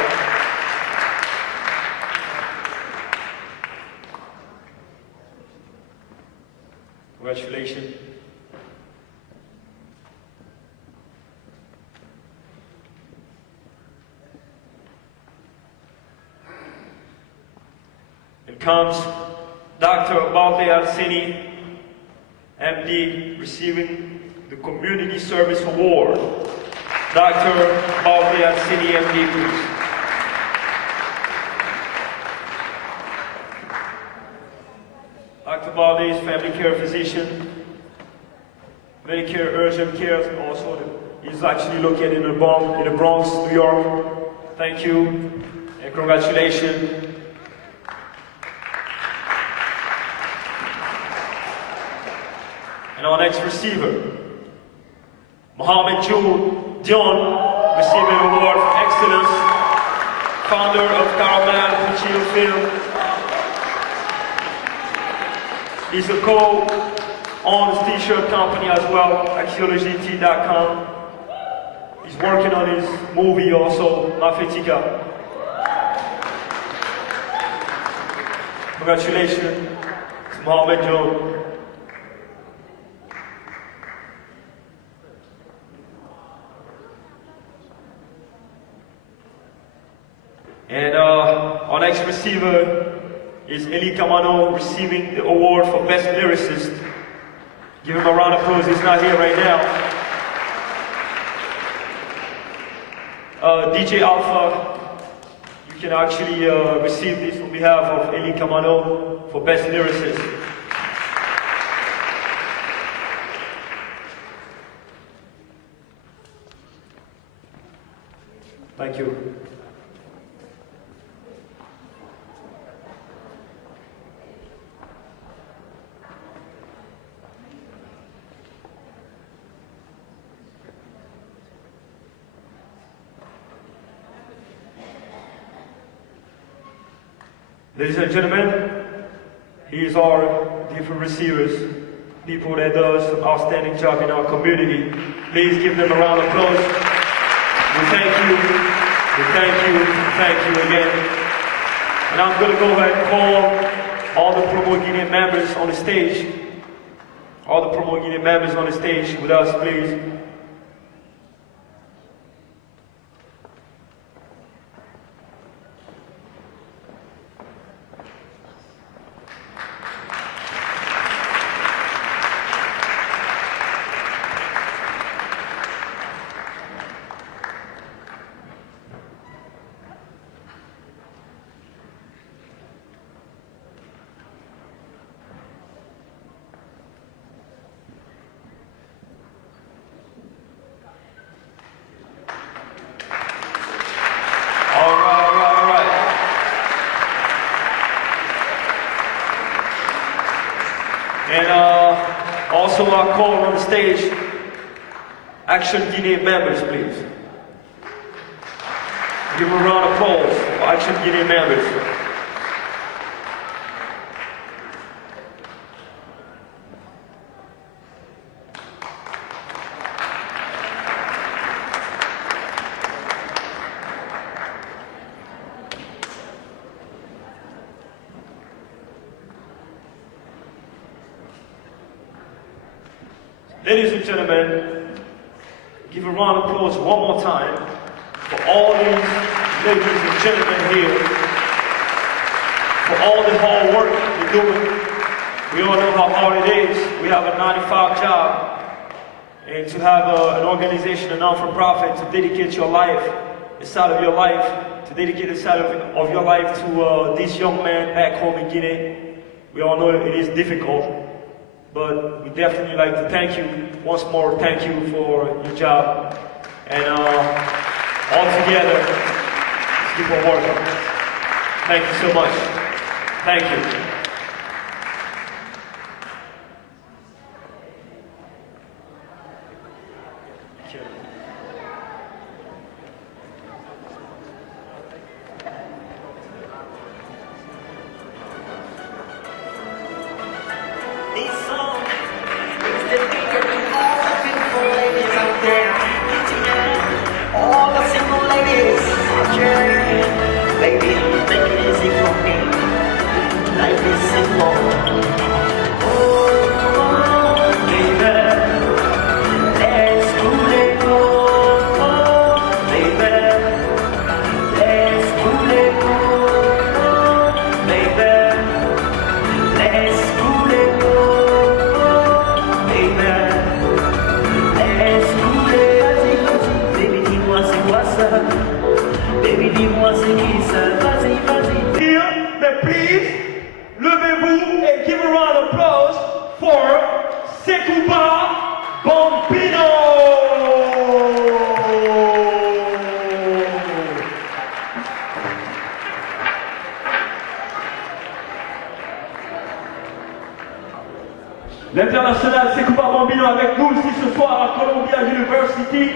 Congratulations. And comes Dr. Balde Al-Sini, MD, receiving the Community Service Award. Dr. Balde Al-Sini, MD, please. Dr. Balde is family care physician, Medicare urgent care, also he's actually located in the Bronx, New York. Thank you and congratulations. And our next receiver, Mohamed June Dion, receiving an award for excellence, founder of Caramel Puccino Film. He's a co-owns t-shirt company as well, axiologyt.com. He's working on his movie also, Mafetika. Congratulations to Mohamed June. And our next receiver is Eli Kamano, receiving the award for Best Lyricist. Give him a round of applause, he's not here right now. DJ Alpha, you you can actually receive this on behalf of Eli Kamano for Best Lyricist. Thank you. Ladies and gentlemen, here's our different receivers, people that does an outstanding job in our community. Please give them a round of applause. We thank you, thank you again. And I'm going to go ahead and call all the Promoguinee members on the stage. All the Promoguinee members on the stage with us, please. Also, I call on the stage Action Guinea members, please. Give a round of applause for Action Guinea members. Ladies and gentlemen, give a round of applause one more time for all these ladies and gentlemen here, for all the hard work they're doing. We all know how hard it is. We have a 9-to-5 job, and to have an organization, a non-for-profit, to dedicate your life, the side of your life, to dedicate the side of your life to this young man back home in Guinea. We all know it is difficult. But we definitely like to thank you once more. Thank you for your job. And all together, let's keep on working. Thank you so much. Thank you. L'international Sekouba Bambino avec nous ici ce soir à Columbia University.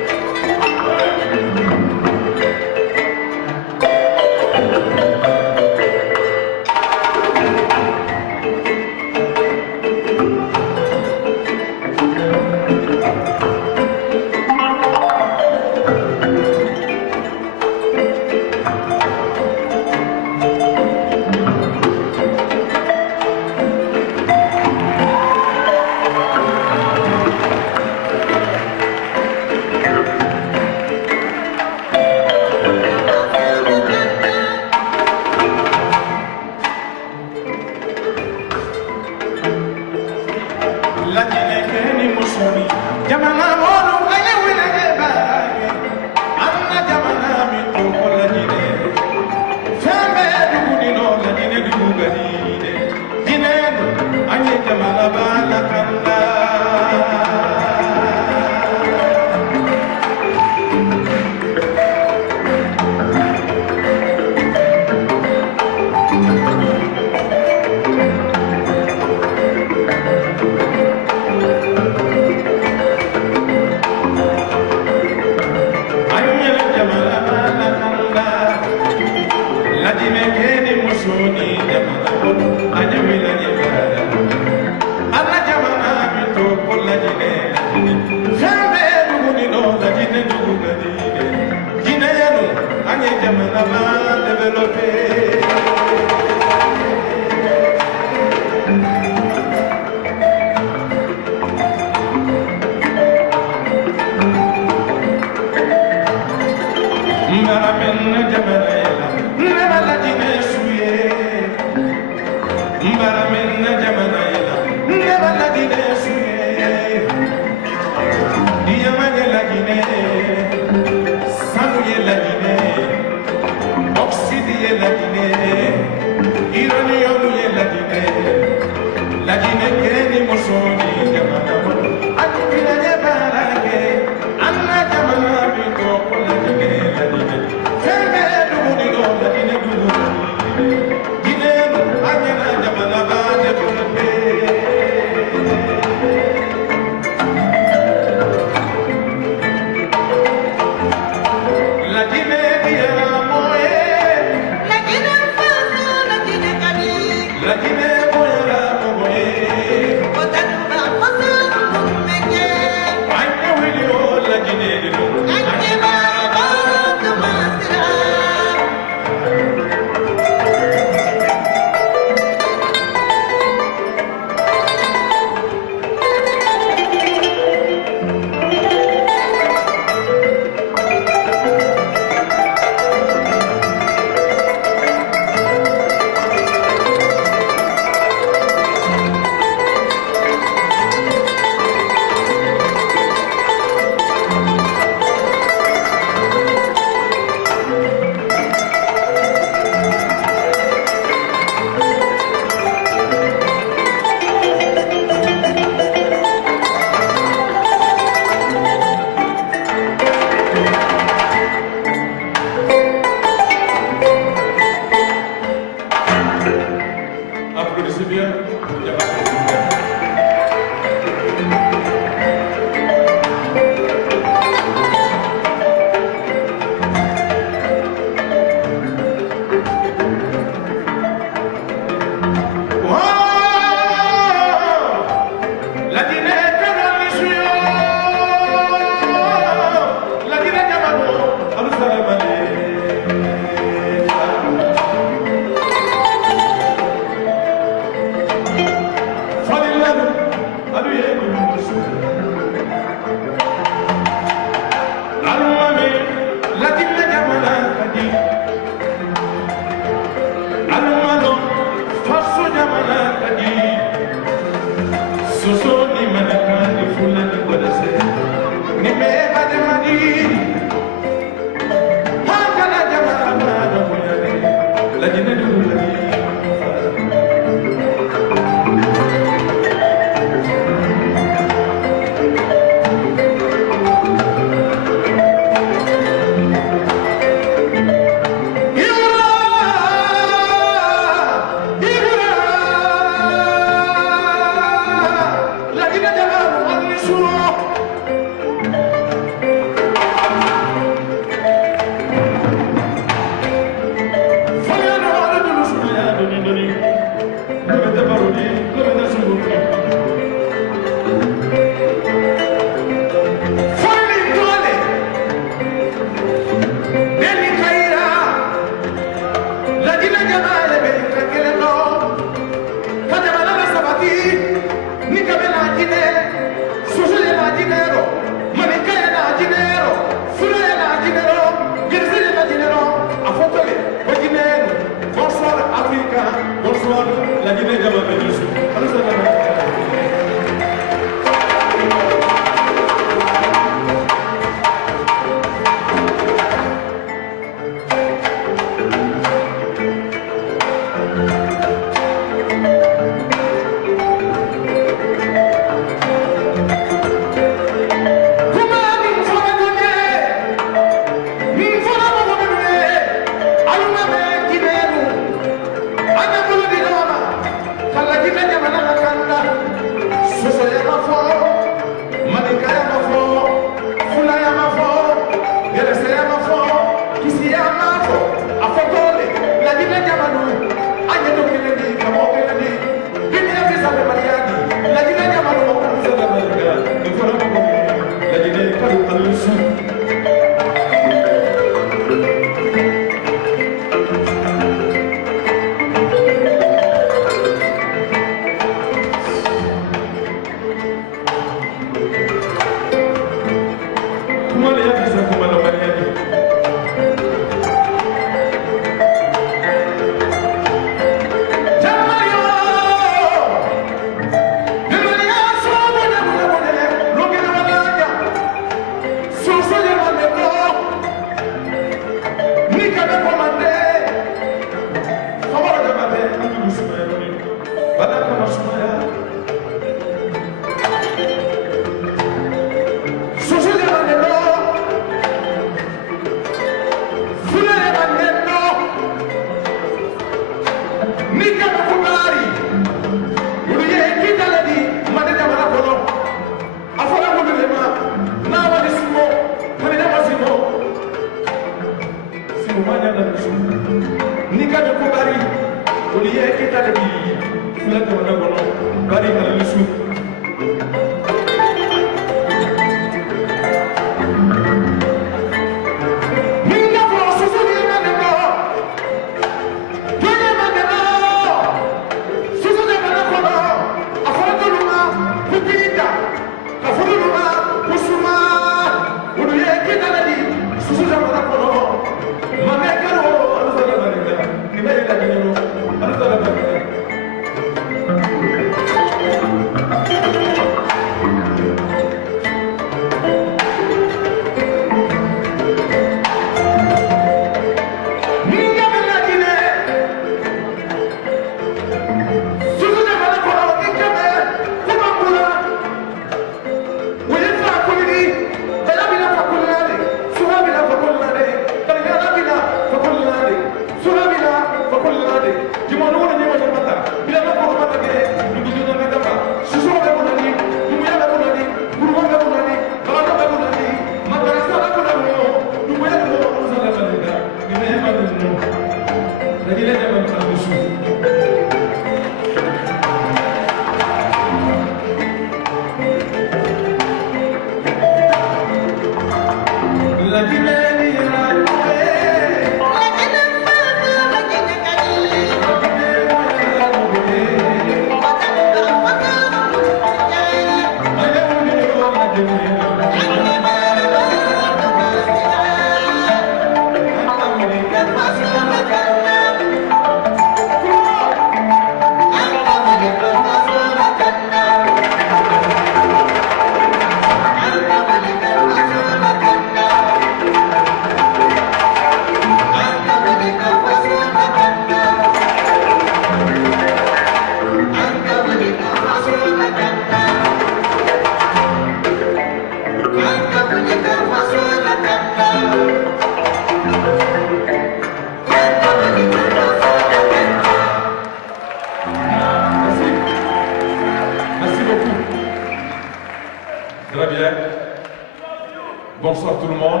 Bonsoir tout le monde.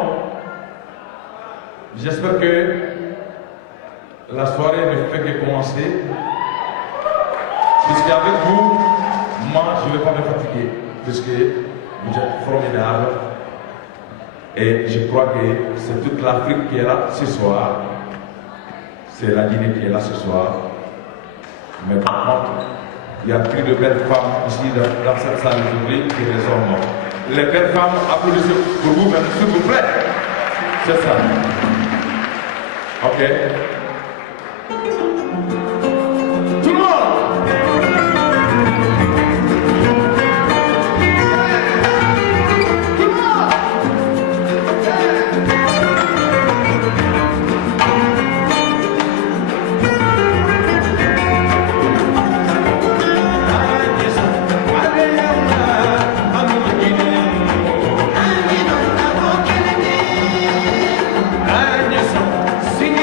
J'espère que la soirée ne fait que commencer. Puisqu'avec vous, moi, je ne vais pas me fatiguer. Puisque vous êtes formidables. Et je crois que c'est toute l'Afrique qui est là ce soir. C'est la Guinée qui est là ce soir. Mais par contre, il y a plus de belles femmes ici dans cette salle d'ouvriers que les hommes. Les belles femmes, applaudissez pour vous-même, s'il vous plaît. C'est ça. Ok. Tout le monde. Tout le monde. Sing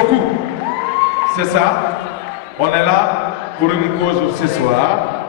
beaucoup. C'est ça. On est là pour une cause ce soir.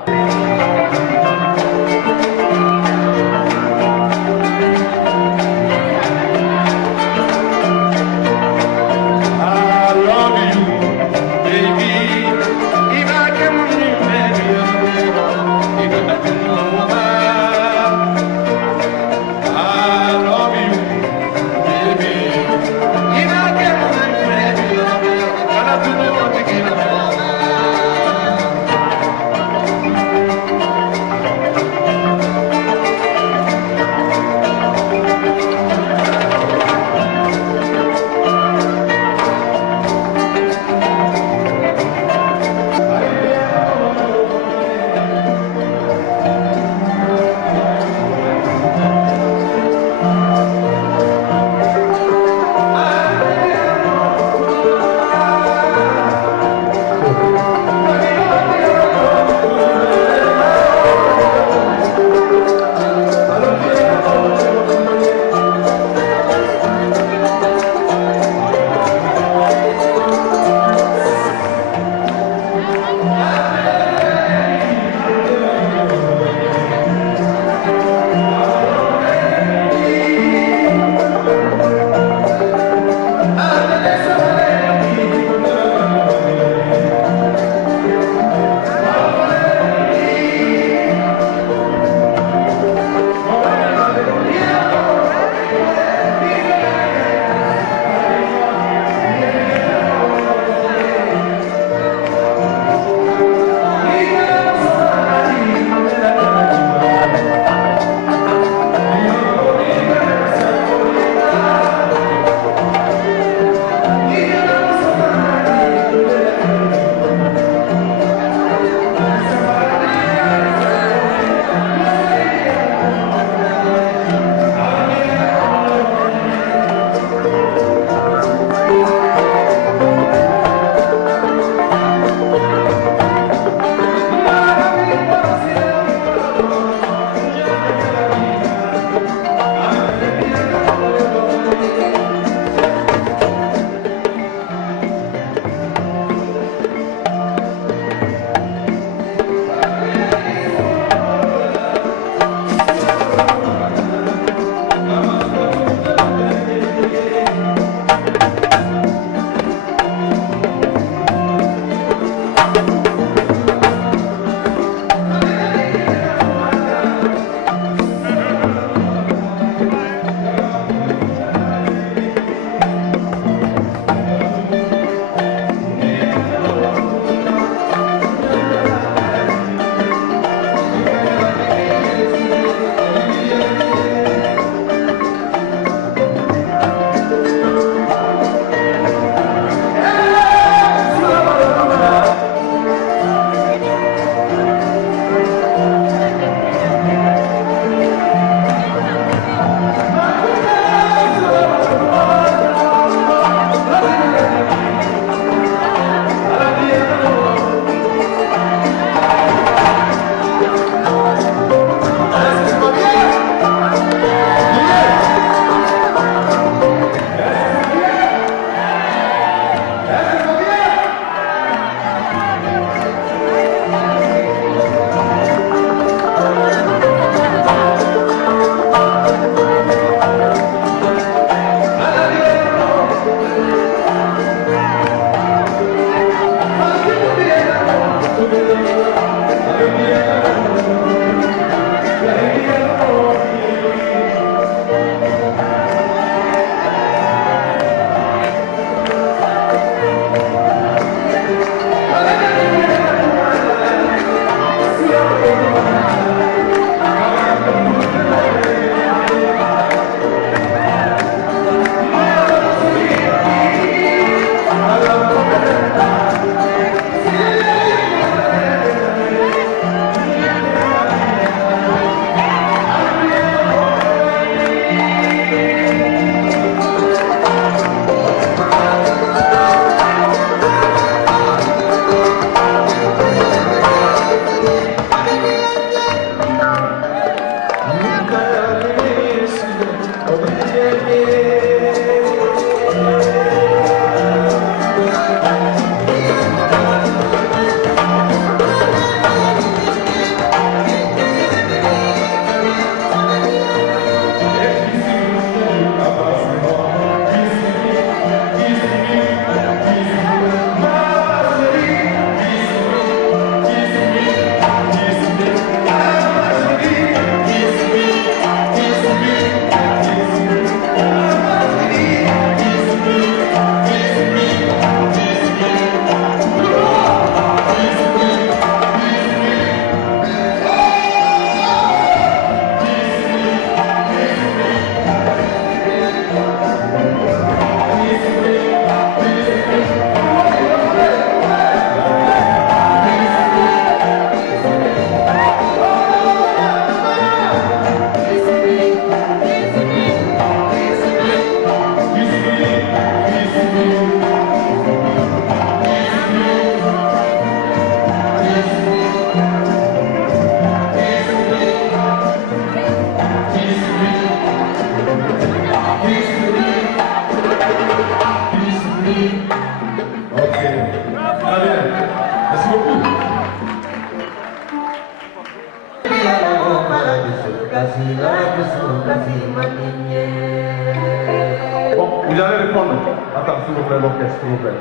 Bon, vous allez répondre. Attends, s'il vous plaît, l'orchestre, s'il vous plaît.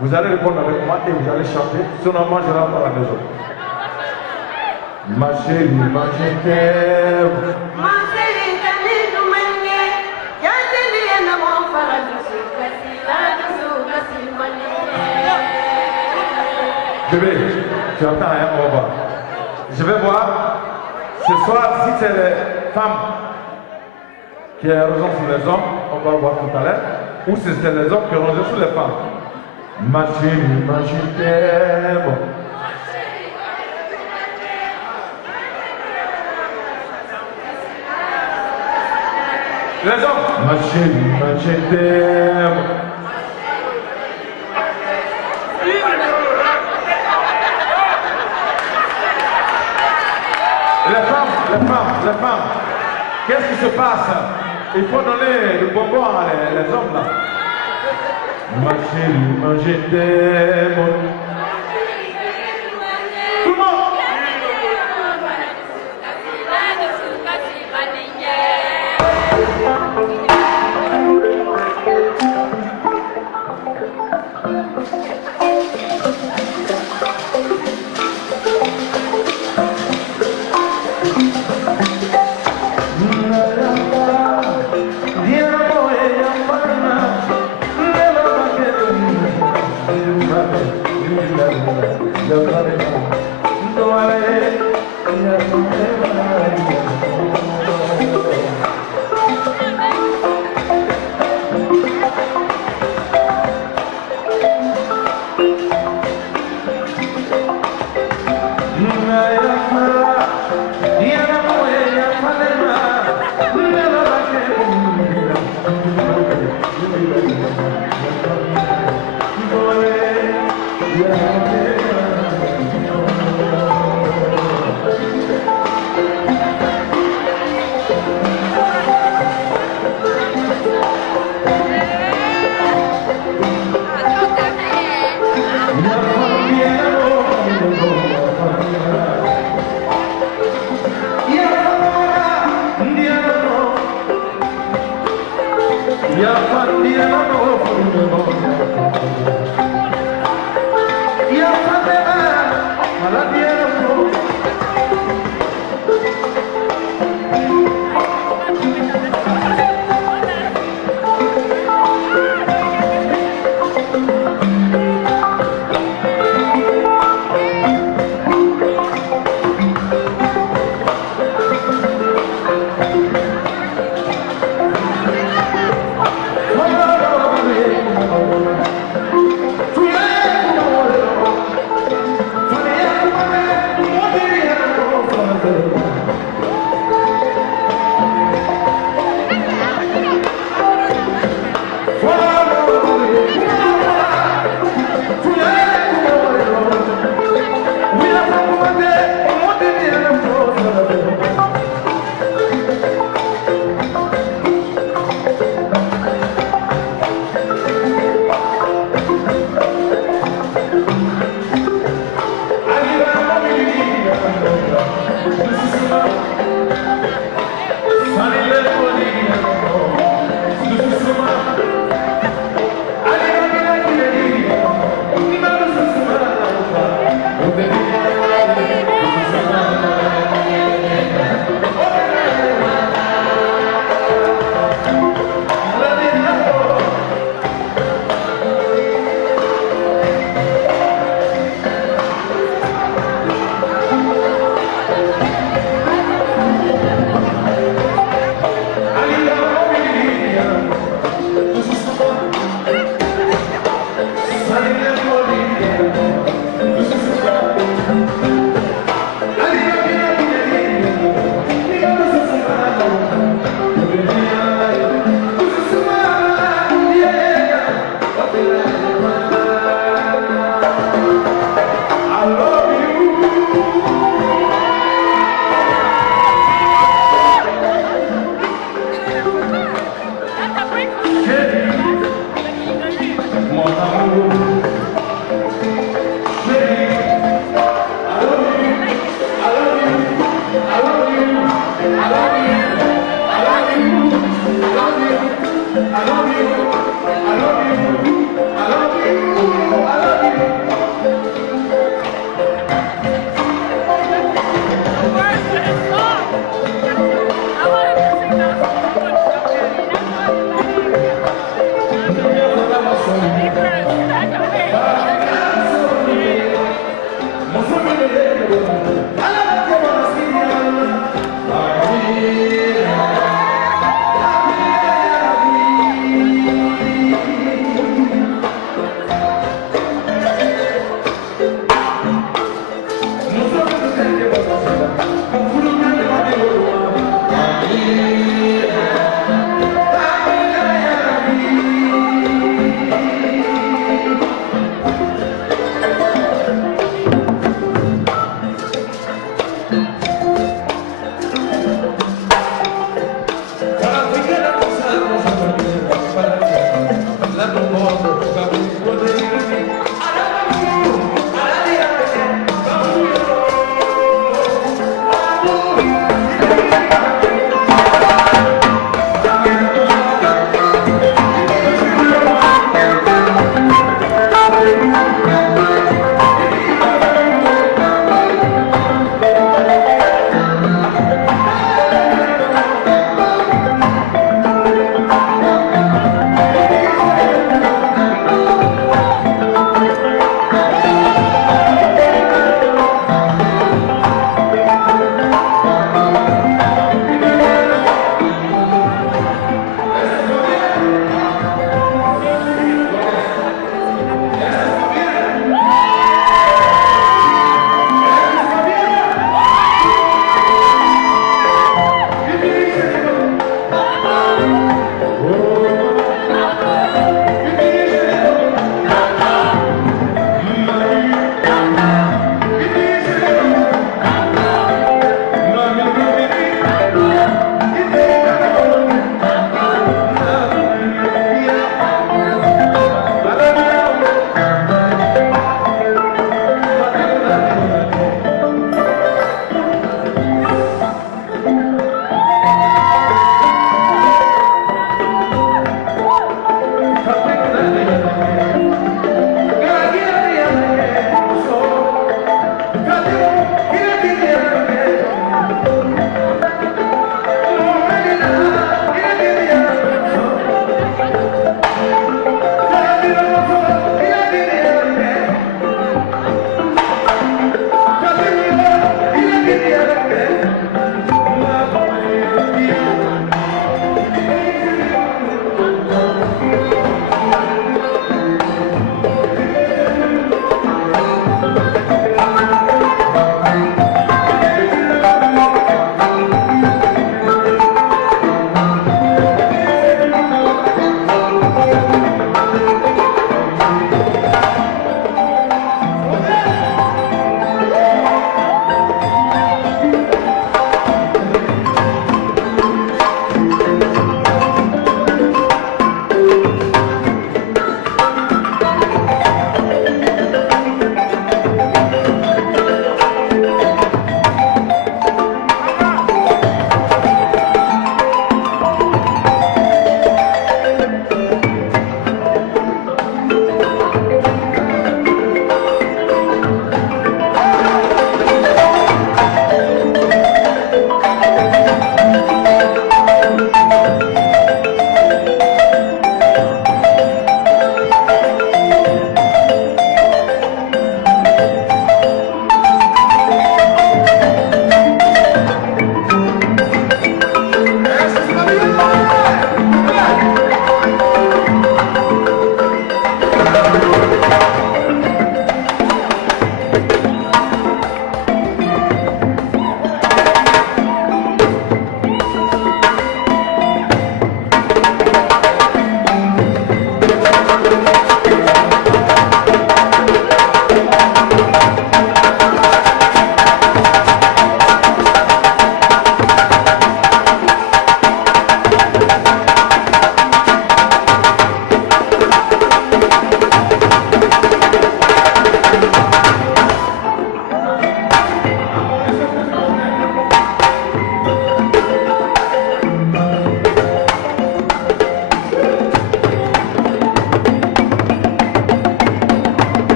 Vous allez répondre avec moi et vous allez chanter. Sinon, moi, je rentre à la maison. Ma chérie, ma je t'aime. Bébé, tu entends, hein, on va. Je vais voir ce soir si c'est les femmes qui ont raison sur les hommes, on va voir tout à l'heure, ou si c'est les hommes qui ont raison sur les femmes. Ma chérie, ma je t'aime. Les hommes, ma chérie, ma je t'aime. Les femmes, qu'est-ce qui se passe? Il faut donner le bonbon à les hommes là. Ma chérie, ma je t'aime. Tout le monde.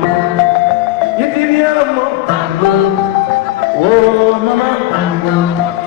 You did the animal. Oh, mama.